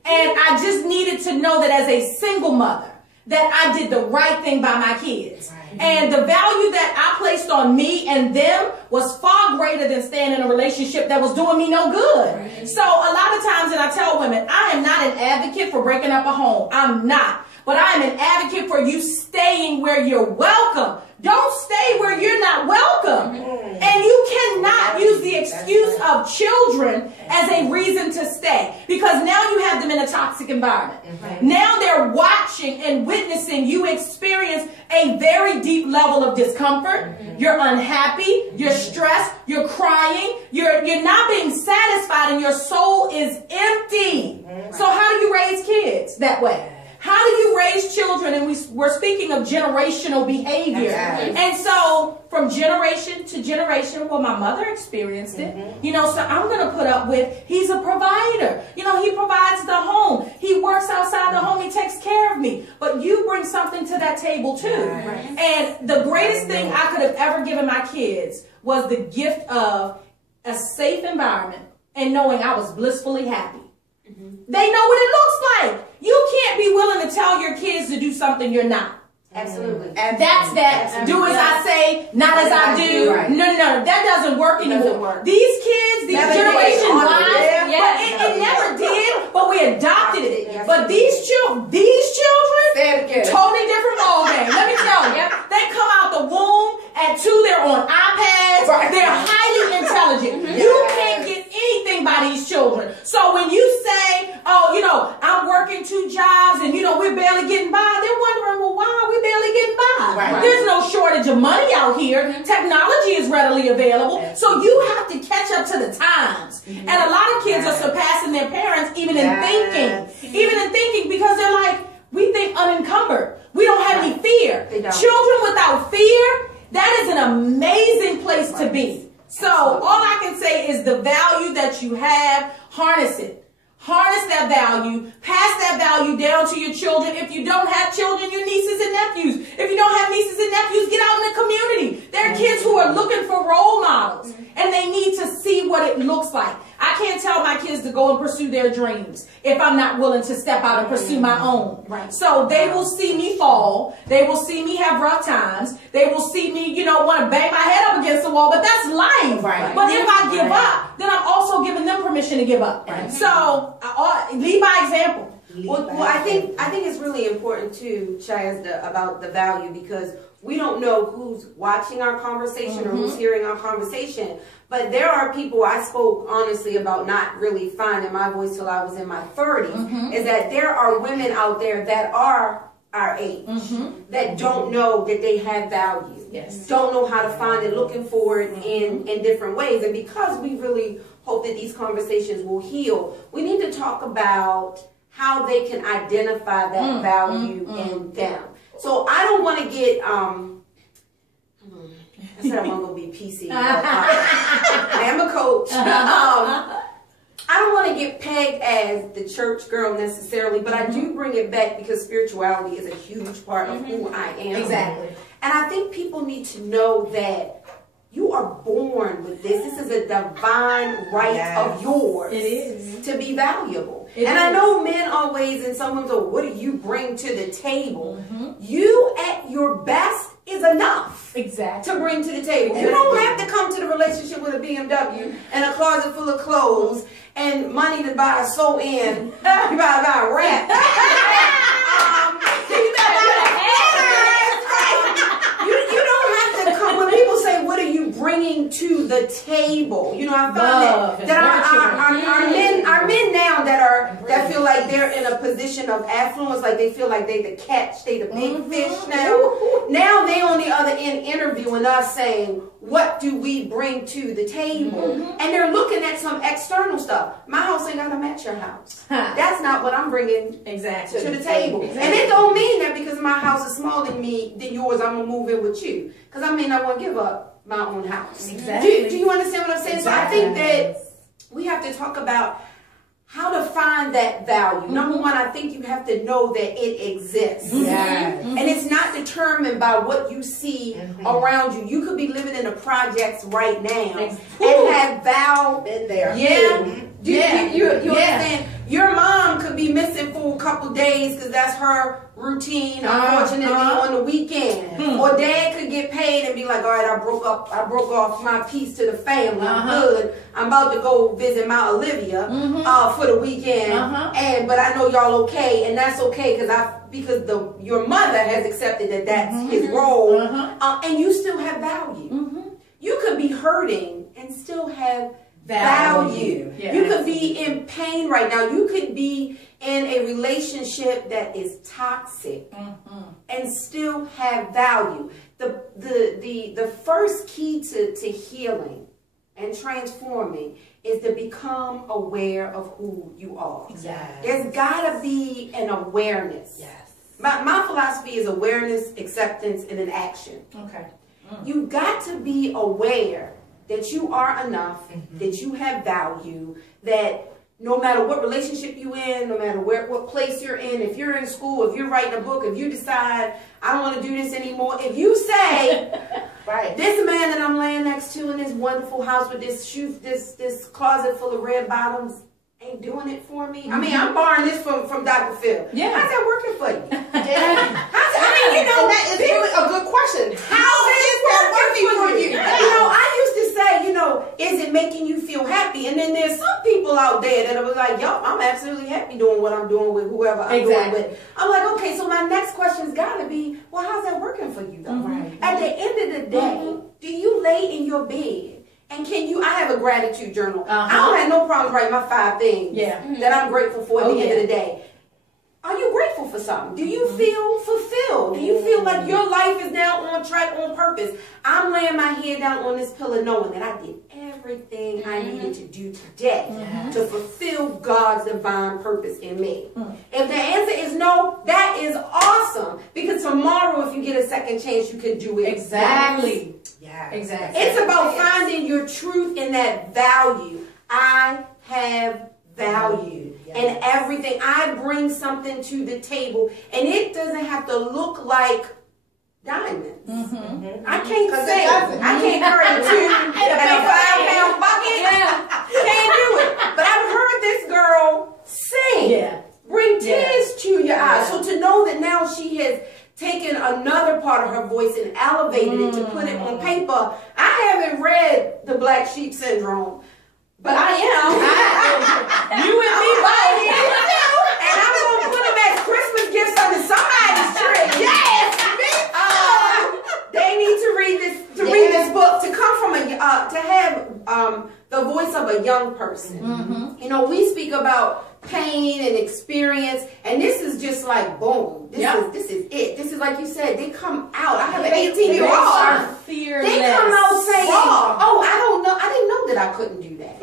And I just needed to know that as a single mother, that I did the right thing by my kids. Right. And the value that I placed on me and them was far greater than staying in a relationship that was doing me no good. Right. So a lot of times, and I tell women, I am not an advocate for breaking up a home. I'm not. But I am an advocate for you staying where you're welcome. Don't stay where you're not welcome. And you cannot use the excuse of children as a reason to stay. Because now you have them in a toxic environment. Now they're watching and witnessing you experience a very deep level of discomfort. You're unhappy. You're stressed. You're crying. You're not being satisfied and your soul is empty. So how do you raise kids that way? How do you raise children? And we're speaking of generational behavior. And so from generation to generation, well, my mother experienced it. So I'm going to put up with, he's a provider. He provides the home. He works outside the home. He takes care of me. But you bring something to that table too. And the greatest thing I could have ever given my kids was the gift of a safe environment and knowing I was blissfully happy. They know what it looks like. You can't be willing to tell your kids to do something you're not. Absolutely. And that's that. Do as I say, not as I do. Right. No, that doesn't work anymore. These kids, these Generation Y, it never did, but we adopted it. But these children, totally different ballgame. Let me tell you, they come out the womb at 2, they're on iPads. They're highly intelligent. You can't get anything by these children. So when you say, I'm working 2 jobs and, we're barely getting by, they're wondering, well, why are we barely getting by? There's no shortage of money out here. Technology is readily available. So you have to catch up to the times. And a lot of kids are surpassing their parents even in thinking because they're like, we think unencumbered. We don't have any fear. Children without fear, that is an amazing place to be. So all I can say is the value that you have, harness it. Harness that value, pass that value down to your children. If you don't have children, your nieces and nephews. If you don't have nieces and nephews, get out in the community. There are kids who are looking for role models and they need to see what it looks like. I can't tell my kids to go and pursue their dreams if I'm not willing to step out and pursue my own. So they will see me fall. They will see me have rough times. They will see me, want to bang my head up against the wall, but that's life. But if I give up, then I'm also giving them permission to give up. So lead by example. Well, I think it's really important too, Chaz, about the value because we don't know who's watching our conversation or who's hearing our conversation. But there are people, I spoke honestly about not really finding my voice till I was in my 30s, is that there are women out there that are our age that don't know that they have value, don't know how to find it, looking for it in different ways. And because we really hope that these conversations will heal, we need to talk about how they can identify that value in them. So I don't want to get, I said I'm going to be PC. I am a coach. I don't want to get pegged as the church girl necessarily, but I do bring it back because spirituality is a huge part of who I am. Exactly. And I think people need to know that you are born with this. This is a divine right of yours. It is. To be valuable. I know men always, and someone go, what do you bring to the table? You at your best is enough to bring to the table. You don't have to come to the relationship with a BMW and a closet full of clothes and money to buy a sew-in. You buy a wrap. You don't have to come. When people say, what do you bring bringing to the table. You know, I Love find that our men now that feel like they're in a position of affluence, like they feel like they the catch, they the big fish now. Now they on the other end interviewing us saying, what do we bring to the table? And they're looking at some external stuff. My house ain't gonna match your house. That's not what I'm bringing to the table. And it don't mean that because my house is smaller than yours, I'm gonna move in with you. Because I mean, I want to give up my own house. Exactly. Do you understand what I'm saying? Exactly. So I think that we have to talk about how to find that value. Number one, I think you have to know that it exists. And it's not determined by what you see around you. You could be living in the projects right now and have value. Been there. You understand? Your mom could be missing for a couple days because that's her routine, unfortunately, on the weekend. Or dad could get paid and be like, all right, I broke off my piece to the family. I'm good. I'm about to go visit my Olivia for the weekend. But I know y'all okay, and that's okay because your mother has accepted that that's his role. And you still have value. You could be hurting and still have value. You could be in pain right now. You could be in a relationship that is toxic and still have value. The first key to healing and transforming is to become aware of who you are. There's got to be an awareness. My philosophy is awareness, acceptance, and an action. You've got to be aware that you are enough, that you have value, that no matter what relationship you're in, no matter what place you're in, if you're in school, if you're writing a book, if you decide, I don't want to do this anymore, if you say, this man that I'm laying next to in this wonderful house with this closet full of red bottoms ain't doing it for me. I mean, I'm borrowing this from Dr. Phil. How's that working for you? That is really a good question. How is that working for you? I used to say, is it making you feel happy? And then there's some people out there that are like, yo, I'm absolutely happy doing what I'm doing with whoever I'm doing with. I'm like, okay, so my next question's got to be, well, how's that working for you, though? At the end of the day, do you lay in your bed? And I have a gratitude journal. I don't have no problem writing my 5 things that I'm grateful for at the end of the day. Are you grateful for something? Do you feel fulfilled? Do you feel like your life is now on track, on purpose? I'm laying my head down on this pillow knowing that I did everything I needed to do today to fulfill God's divine purpose in me. If the answer is no, that is awesome. Because tomorrow, if you get a second chance, you can do it. Exactly. It's about finding your truth in that value. I have value. And everything, I bring something to the table, and it doesn't have to look like diamonds. I can't say, I can't carry 2 in a 5-pound bucket. Can't do it. But I've heard this girl sing. Bring tears to your eyes. So to know that now she has taken another part of her voice and elevated it to put it on paper. I haven't read The Black Sheep Syndrome, but I am. You and me both. And I'm going to put them as Christmas gifts under somebody's tree. They need to read this book, to come from to have the voice of a young person. We speak about pain and experience, and this is just like boom. This is it. This is like you said. They come out. I have an 18-year-old. They come out saying, "Oh, I don't know. I didn't know that I couldn't do that."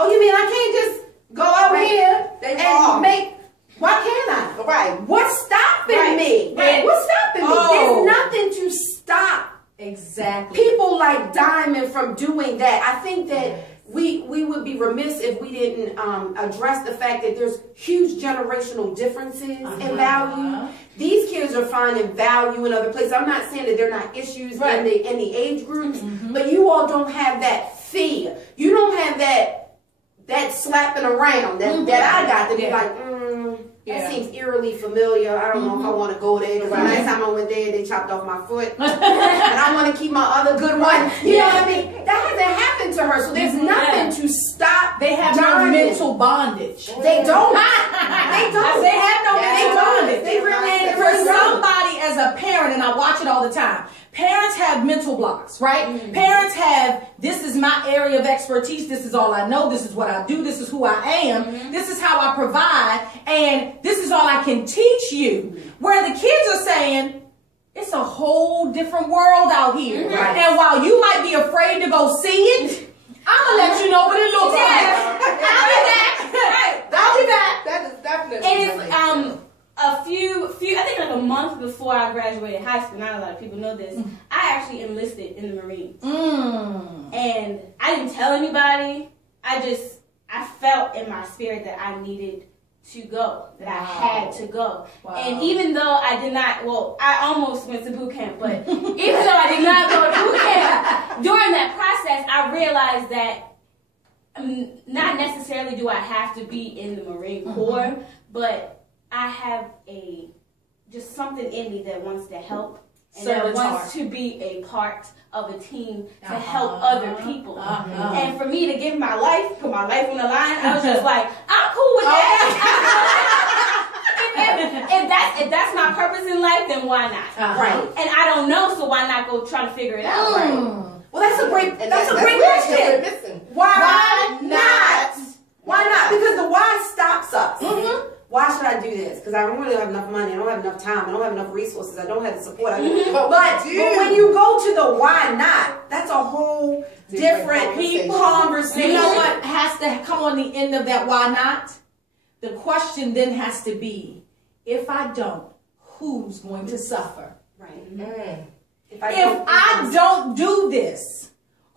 Oh, you mean I can't just go out here and make? Why can't I? What's stopping me? What's stopping me? There's nothing to stop. People like Diamond from doing that. I think that we would be remiss if we didn't address the fact that there's huge generational differences in value. These kids are finding value in other places. I'm not saying that there are not issues in the age groups, but you all don't have that fear. You don't have that slapping around that I got to be like, that seems eerily familiar. I don't know if I want to go there. Because the last time I went there, they chopped off my foot. And I want to keep my other good one. You know what I mean? That hasn't happened to her. So there's nothing to stop. They have no mental bondage. They don't. They don't. They have no mental bondage. They really ain't. For somebody as a parent, and I watch it all the time, Parents have mental blocks, right? Parents have, this is my area of expertise. This is all I know. This is what I do. This is who I am. This is how I provide. And this is all I can teach you. Where the kids are saying, it's a whole different world out here. Right. And while you might be afraid to go see it, I'm going to let you know what it looks like. I'll be back. Right. I'll be back. That is definitely. And it's a few I think like a month before I graduated high school. Not a lot of people know this. I actually enlisted in the Marines, and I didn't tell anybody. I felt in my spirit that I needed to go, that I had to go. Wow. And even though I did not, I almost went to boot camp, but even though I did not go to boot camp, during that process, I realized that not necessarily do I have to be in the Marine Corps, but I have just something in me that wants to help and that wants to be a part of a team to help other people. And for me to give my life, put my life on the line, I was just like, I'm cool with that. If that's my purpose in life, then why not? Right. And I don't know, so why not go try to figure it out? Right. Well, that's a great question. Why not? Why not? Because the why stops us. Why should I do this? Because I don't really have enough money. I don't have enough time. I don't have enough resources. I don't have the support. But when you go to the why not, that's a whole different conversation. You know what has to come on the end of that why not? The question then has to be, if I don't, who's going to suffer? Right. If I don't do this,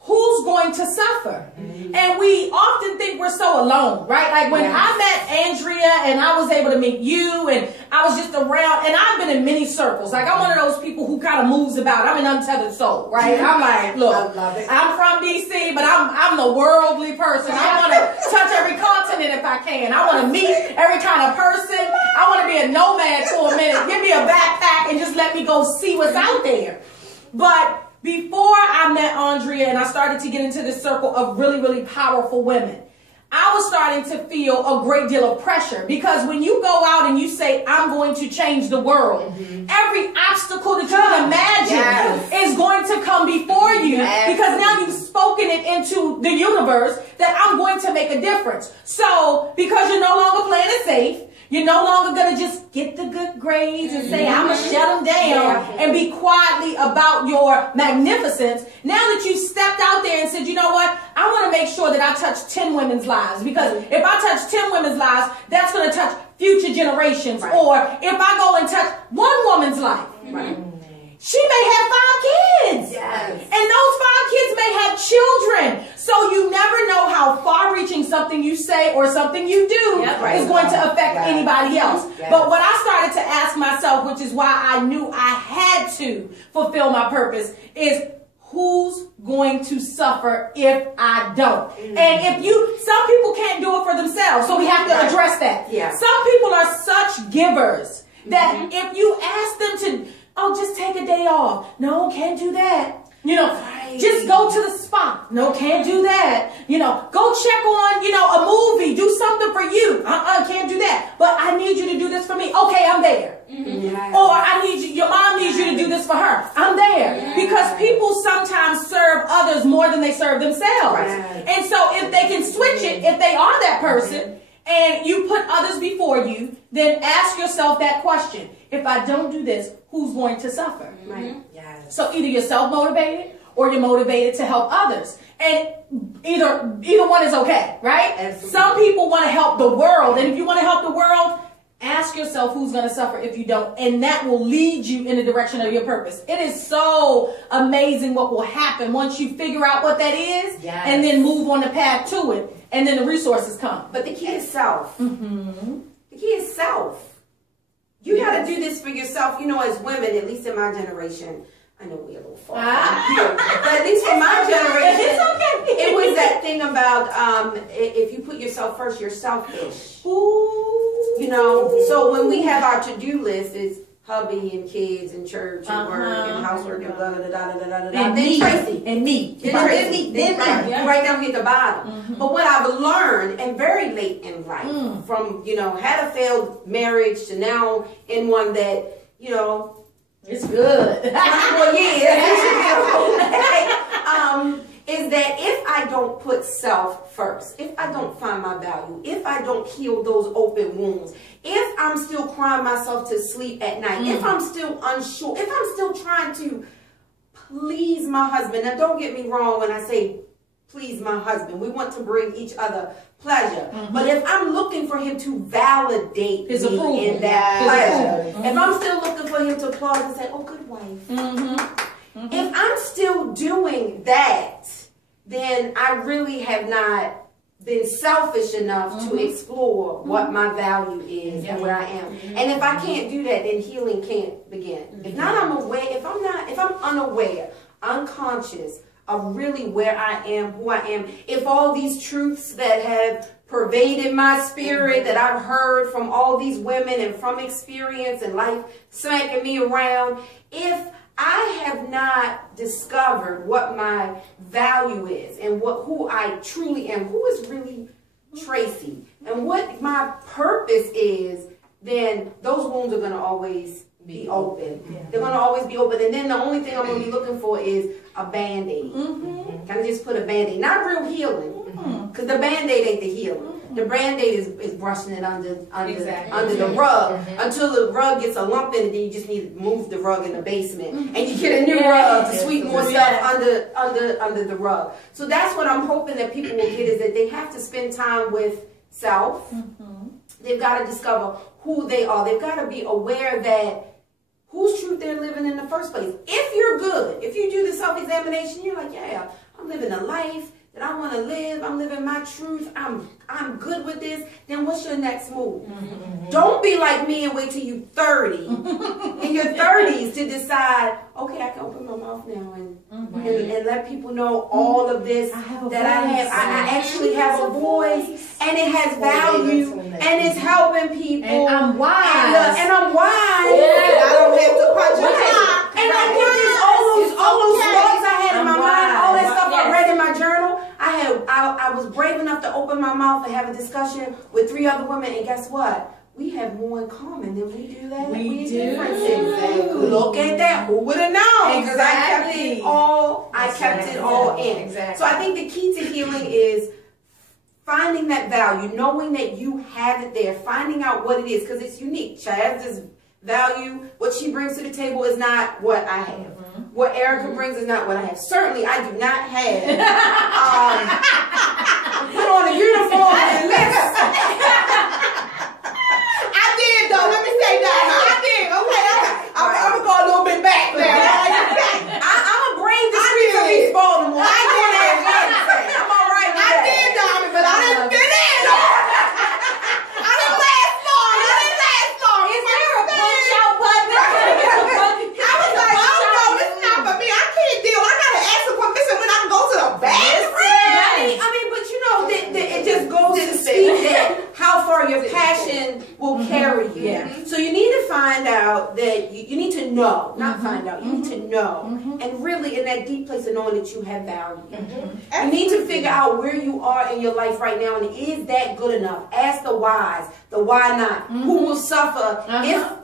who's going to suffer? And we often think we're so alone, right? Like when I met Andrea and I was able to meet you and I was just around, and I've been in many circles. Like I'm one of those people who kind of moves about. I'm an untethered soul, right? I'm like, look, I love it. I'm from DC, but I'm the worldly person. I want to touch every continent if I can. I want to meet every kind of person. I want to be a nomad for a minute. Give me a backpack and just let me go see what's out there. But before I met Andrea and I started to get into this circle of really, really powerful women, I was starting to feel a great deal of pressure, because when you go out and you say, I'm going to change the world, every obstacle that you can imagine is going to come before you, because now you've spoken it into the universe that I'm going to make a difference. So because you're no longer playing it safe, you're no longer going to just get the good grades and say, I'm going to shut them down and be quietly about your magnificence. Now that you stepped out there and said, you know what? I want to make sure that I touch 10 women's lives, because if I touch 10 women's lives, that's going to touch future generations. Or if I go and touch one woman's life, she may have 5 kids. And those 5 kids may have children. So you never know how far-reaching something you say or something you do is going to affect anybody else. But what I started to ask myself, which is why I knew I had to fulfill my purpose, is who's going to suffer if I don't? And some people can't do it for themselves, so we have to address that. Some people are such givers that if you ask them to, just take a day off. No, can't do that. Just go to the spa. No, can't do that. Go check on, a movie. Do something for you. Can't do that. But I need you to do this for me. Okay, I'm there. Or your mom needs you to do this for her. I'm there. Because people sometimes serve others more than they serve themselves. And so if they can switch it, if they are that person, and you put others before you, then ask yourself that question. If I don't do this, who's going to suffer? So either you're self-motivated or you're motivated to help others. And either one is okay, right? Some people want to help the world. And if you want to help the world, ask yourself who's going to suffer if you don't. And that will lead you in the direction of your purpose. It is so amazing what will happen once you figure out what that is and then move on the path to it. And then the resources come. But the key is self. The key is self. You got to do this for yourself. As women, at least in my generation, I know we're a little far from here, but at least in my generation, it was that thing about if you put yourself first, you're selfish. So when we have our to-do list, is hubby and kids and church and work and housework and blah, blah, blah, blah, blah, blah, blah. Then Tracy. And me. Then me. Right down at the bottom. But what I've learned, and very late in life, from, had a failed marriage to now in one that, It's good. Well, yeah. Is that if I don't put self first, if I don't find my value, if I don't heal those open wounds, if I'm still crying myself to sleep at night, if I'm still unsure, if I'm still trying to please my husband. Now, don't get me wrong when I say please my husband. We want to bring each other pleasure. But if I'm looking for him to validate His me approval. in that pleasure, if I'm still looking for him to applaud and say, oh, good wife. If I'm still doing that, then I really have not been selfish enough to explore what my value is and where I am. And if I can't do that, then healing can't begin. If not, I'm aware. If I'm unaware, unconscious of really where I am, who I am, if all these truths that have pervaded my spirit that I've heard from all these women and from experience and life smacking me around, if I have not discovered what my value is and who I truly am, who is really Tracy, and what my purpose is, then those wounds are going to always be open. They're going to always be open. And then the only thing I'm going to be looking for is a Band-Aid. Can I just put a Band-Aid? Not real healing, because the Band-Aid ain't the healing. The Band-Aid is brushing it under the rug until the rug gets a lump in it. Then you just need to move the rug in the basement, and you get a new rug to sweep more stuff under the rug. So that's what I'm hoping that people will get, is that they have to spend time with self. They've got to discover who they are. They've got to be aware that whose truth they're living in the first place. If you're good, if you do the self-examination, you're like, yeah, I'm living a life that I want to live, I'm living my truth, I'm good with this, then what's your next move? Don't be like me and wait till you're 30, in your 30s, to decide, okay, I can open my mouth now and let people know all of this I actually have a voice, and it has value, and it's helping people. And I'm wise. And I'm wise. I don't have to punch your clock. And I get this, all those thoughts I had in my mind, all that stuff I read in my journal. I was brave enough to open my mouth and have a discussion with 3 other women, and guess what? We have more in common than we do that. We do. Exactly. Look at that. Who would have known? Because I kept it all. In. Exactly. So I think the key to healing is finding that value, knowing that you have it there, finding out what it is, because it's unique. Chaz's value, what she brings to the table, is not what I have. What Erica brings is not what I have. Certainly, I do not have put on a uniform and let's. I did though. Let me say that. I did. Okay. I'm gonna go a little bit back now. I'm a brain the streets of East Baltimore. I did have anything. I'm all right with I that. did, Dami, but I didn't fit in. I didn't last long. Is there a punch-out button? I was like, oh no, this is not for me. I can't deal. I gotta ask for permission when I can go to the bathroom. I mean, but you know, it just goes to speak that how far your passion will carry you. Yeah. So you need to find out that you need to know, not find out. You need to know, and really in that deep place of knowing that you have value. You need to figure out where you are in your life right now, and is that good enough? Ask the whys, the why not. Who will suffer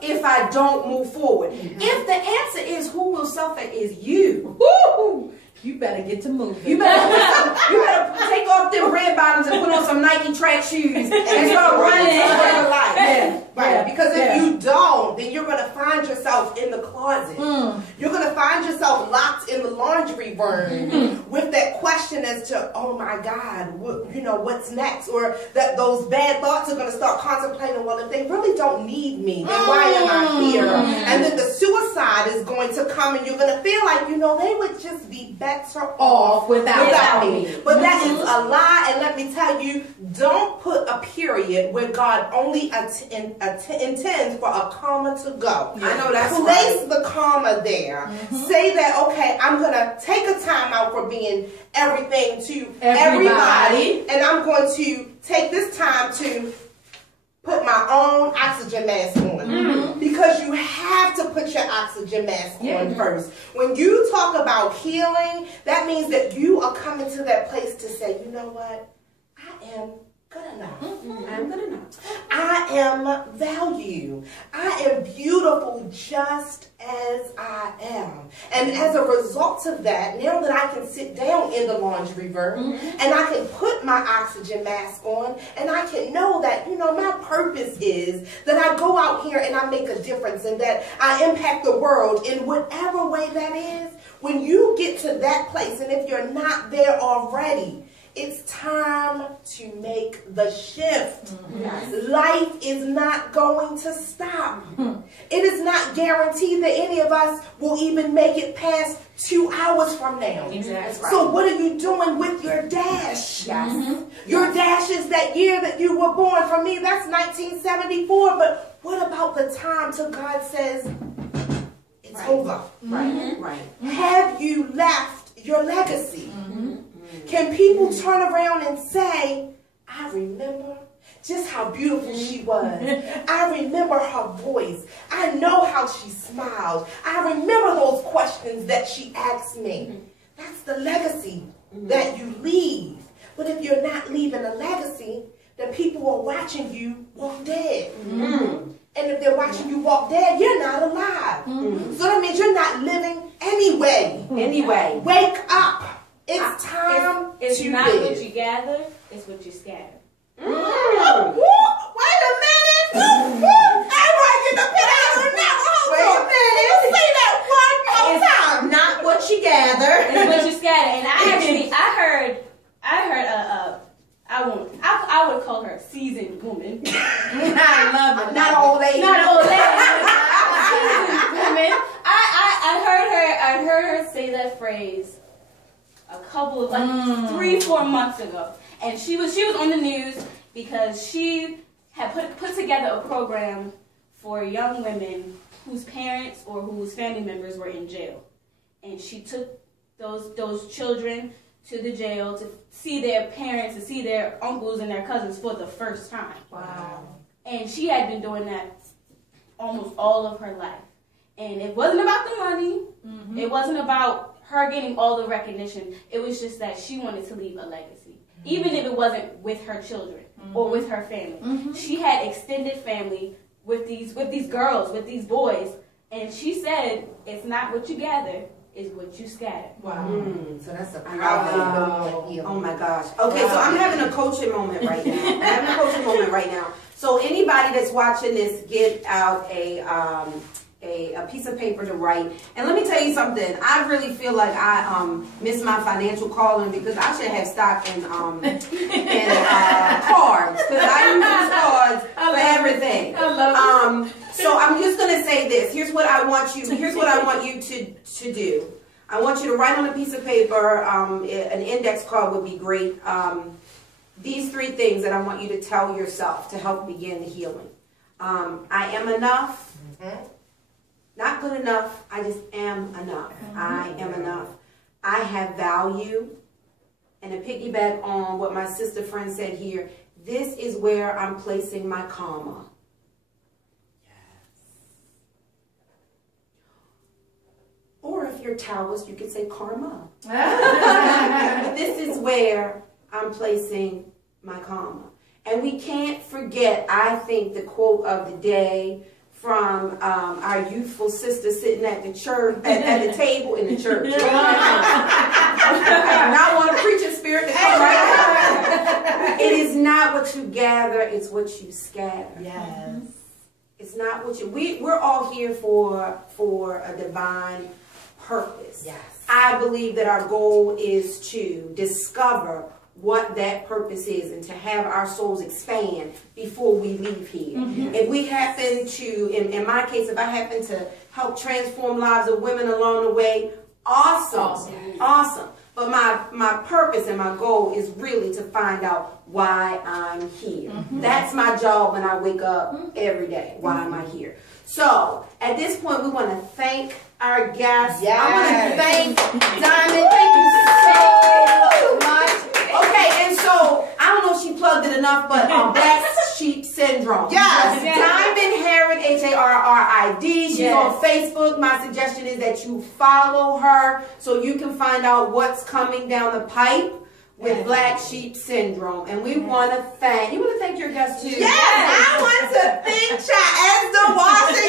if I don't move forward? If the answer is who will suffer is you. Woo! You better get to moving. You better take off them red bottoms and put on some Nike track shoes and start running to your life. Yeah. Right. Yeah. Because if you don't, then you're going to find yourself in the closet. You're going to find yourself locked in the laundry room with that question as to, oh my God, what's next? Or that those bad thoughts are going to start contemplating, well, if they really don't need me, then why am I here? And then the suicide is going to come, and you're going to feel like, they would just be better off without me. But that is a lie, and let me tell you, don't put a period where God only intends for a comma to go. I know that's Place the comma there. Say that, okay, I'm going to take a time out for being everything to everybody, and I'm going to take this time to put my own oxygen mask on. Because you have to put your oxygen mask on first. When you talk about healing, that means that you are coming to that place to say, you know what? I am good enough. I'm good enough. I am value. I I am beautiful just as I am. And as a result of that, now that I can sit down in the laundry room and I can put my oxygen mask on and I can know that, my purpose is that I go out here and I make a difference and that I impact the world in whatever way that is. When you get to that place, and if you're not there already, it's time to make the shift. Life is not going to stop. It is not guaranteed that any of us will even make it past 2 hours from now. Exactly. So what are you doing with your dash? Your dash is that year that you were born. For me, that's 1974. But what about the time till God says it's over? Right. Have you left your legacy? Can people turn around and say, I remember just how beautiful she was. I remember her voice. I know how she smiled. I remember those questions that she asked me. That's the legacy that you leave. But if you're not leaving a legacy, then people are watching you walk dead. And if they're watching you walk dead, you're not alive. So that means you're not living anyway. Wake up. It's time it's to not live. what you gather, it's what you scatter. Wait a minute. Everybody get the pen out of now. Hold on. Say that one more time. Not what you gather. It's what you scatter. And I would call her a seasoned woman. I love it. Not an old lady. Not an old lady. Women. I heard her say that phrase a couple of 3-4 months ago, and she was on the news because she had put together a program for young women whose parents or whose family members were in jail, and she took those children to the jail to see their parents, to see their uncles and their cousins for the first time. Wow. And she had been doing that almost all of her life, and it wasn't about the money. It wasn't about her getting all the recognition. It was just that she wanted to leave a legacy, even if it wasn't with her children or with her family. She had extended family with these girls, with these boys, and she said, "It's not what you gather, it's what you scatter." Wow. So that's a Wow. Oh my gosh. Okay, so I'm having a coaching moment right now. So anybody that's watching this, get out a piece of paper to write. And let me tell you something. I really feel like I missed my financial calling because I should have stock in cards, because I use these cards for everything. I love it. So I'm just gonna say this. Here's what I want you to do. I want you to write on a piece of paper. An index card would be great. These 3 things that I want you to tell yourself to help begin the healing. I am enough. Not good enough. I just am enough. I am enough. I have value. And to piggyback on what my sister friend said here, this is where I'm placing my karma. Or if you're Taoist, you could say karma. This is where I'm placing my karma. And we can't forget, I think, the quote of the day from our youthful sister sitting at the church, at the table in the church. I do not want to preach a spirit to come right now. It is not what you gather, it's what you scatter. Yes. It's not what we're all here for a divine purpose. Yes. I believe that our goal is to discover what that purpose is and to have our souls expand before we leave here. If we happen to, in my case, if I happen to help transform lives of women along the way, awesome. But my purpose and my goal is really to find out why I'm here. That's my job when I wake up every day. Why am I here? So at this point, we want to thank our guests. Yes. I want to thank Diamond. Thank you so much. Okay, and so I don't know if she plugged it enough, but Black Sheep Syndrome. Yes. Diamond Harrid, Harrid. She's on Facebook. My suggestion is that you follow her so you can find out what's coming down the pipe with Black Sheep Syndrome. And we want to thank, you want to thank your guests too? Yes, I want to thank Chiazda Washington.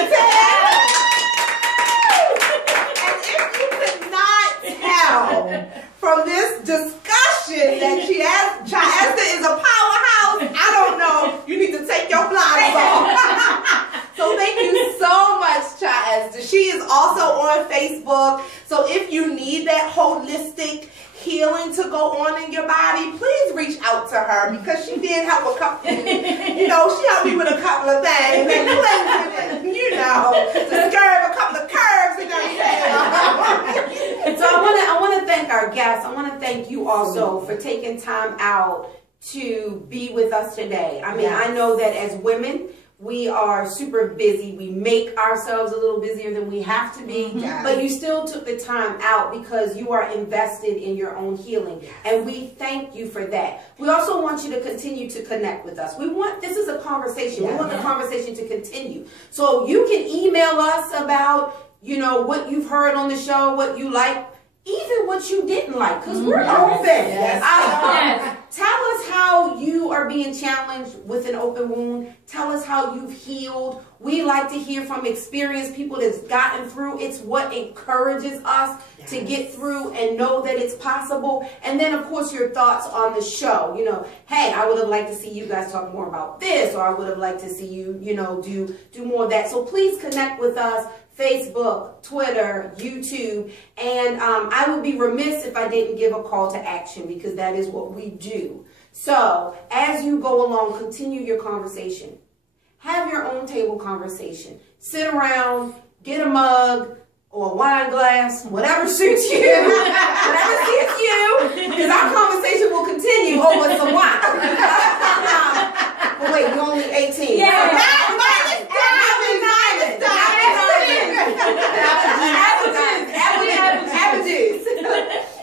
She is also on Facebook. So if you need that holistic healing to go on in your body, please reach out to her, because she did help a couple. You know, she helped me with a couple of things, and cleansing, you know, to curve a couple of curves and everything. So I want to thank our guests. I want to thank you also for taking time out to be with us today. I mean, I know that as women, we are super busy. We make ourselves a little busier than we have to be, but you still took the time out because you are invested in your own healing, and we thank you for that. We also want you to continue to connect with us. This is a conversation. We want the conversation to continue. So you can email us about, you know, what you've heard on the show, what you like, even what you didn't like, because we're open. Tell us how you are being challenged with an open wound. Tell us how you've healed. We like to hear from experienced people that's gotten through. It's what encourages us to get through and know that it's possible. And then, of course, your thoughts on the show. You know, hey, I would have liked to see you guys talk more about this, or I would have liked to see you, you know, do more of that. So please connect with us. Facebook, Twitter, YouTube, and I would be remiss if I didn't give a call to action, because that is what we do. So as you go along, continue your conversation. Have your own table conversation. Sit around, get a mug or a wine glass, whatever suits you, whatever suits you, because our conversation will continue over some wine. But wait, you're only 18.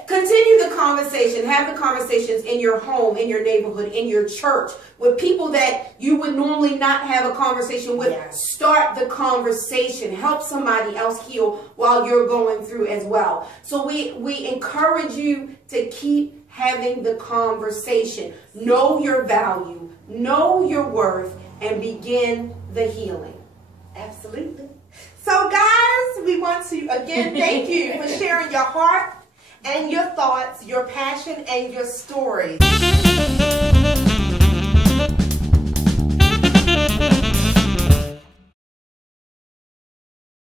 Continue the conversation. Have the conversations in your home, in your neighborhood, in your church, with people that you would normally not have a conversation with. Start the conversation. Help somebody else heal while you're going through as well. So we encourage you to keep having the conversation. Know your value, know your worth, and begin the healing. Absolutely. So guys, we want to again thank you for sharing your heart and your thoughts, your passion, and your story.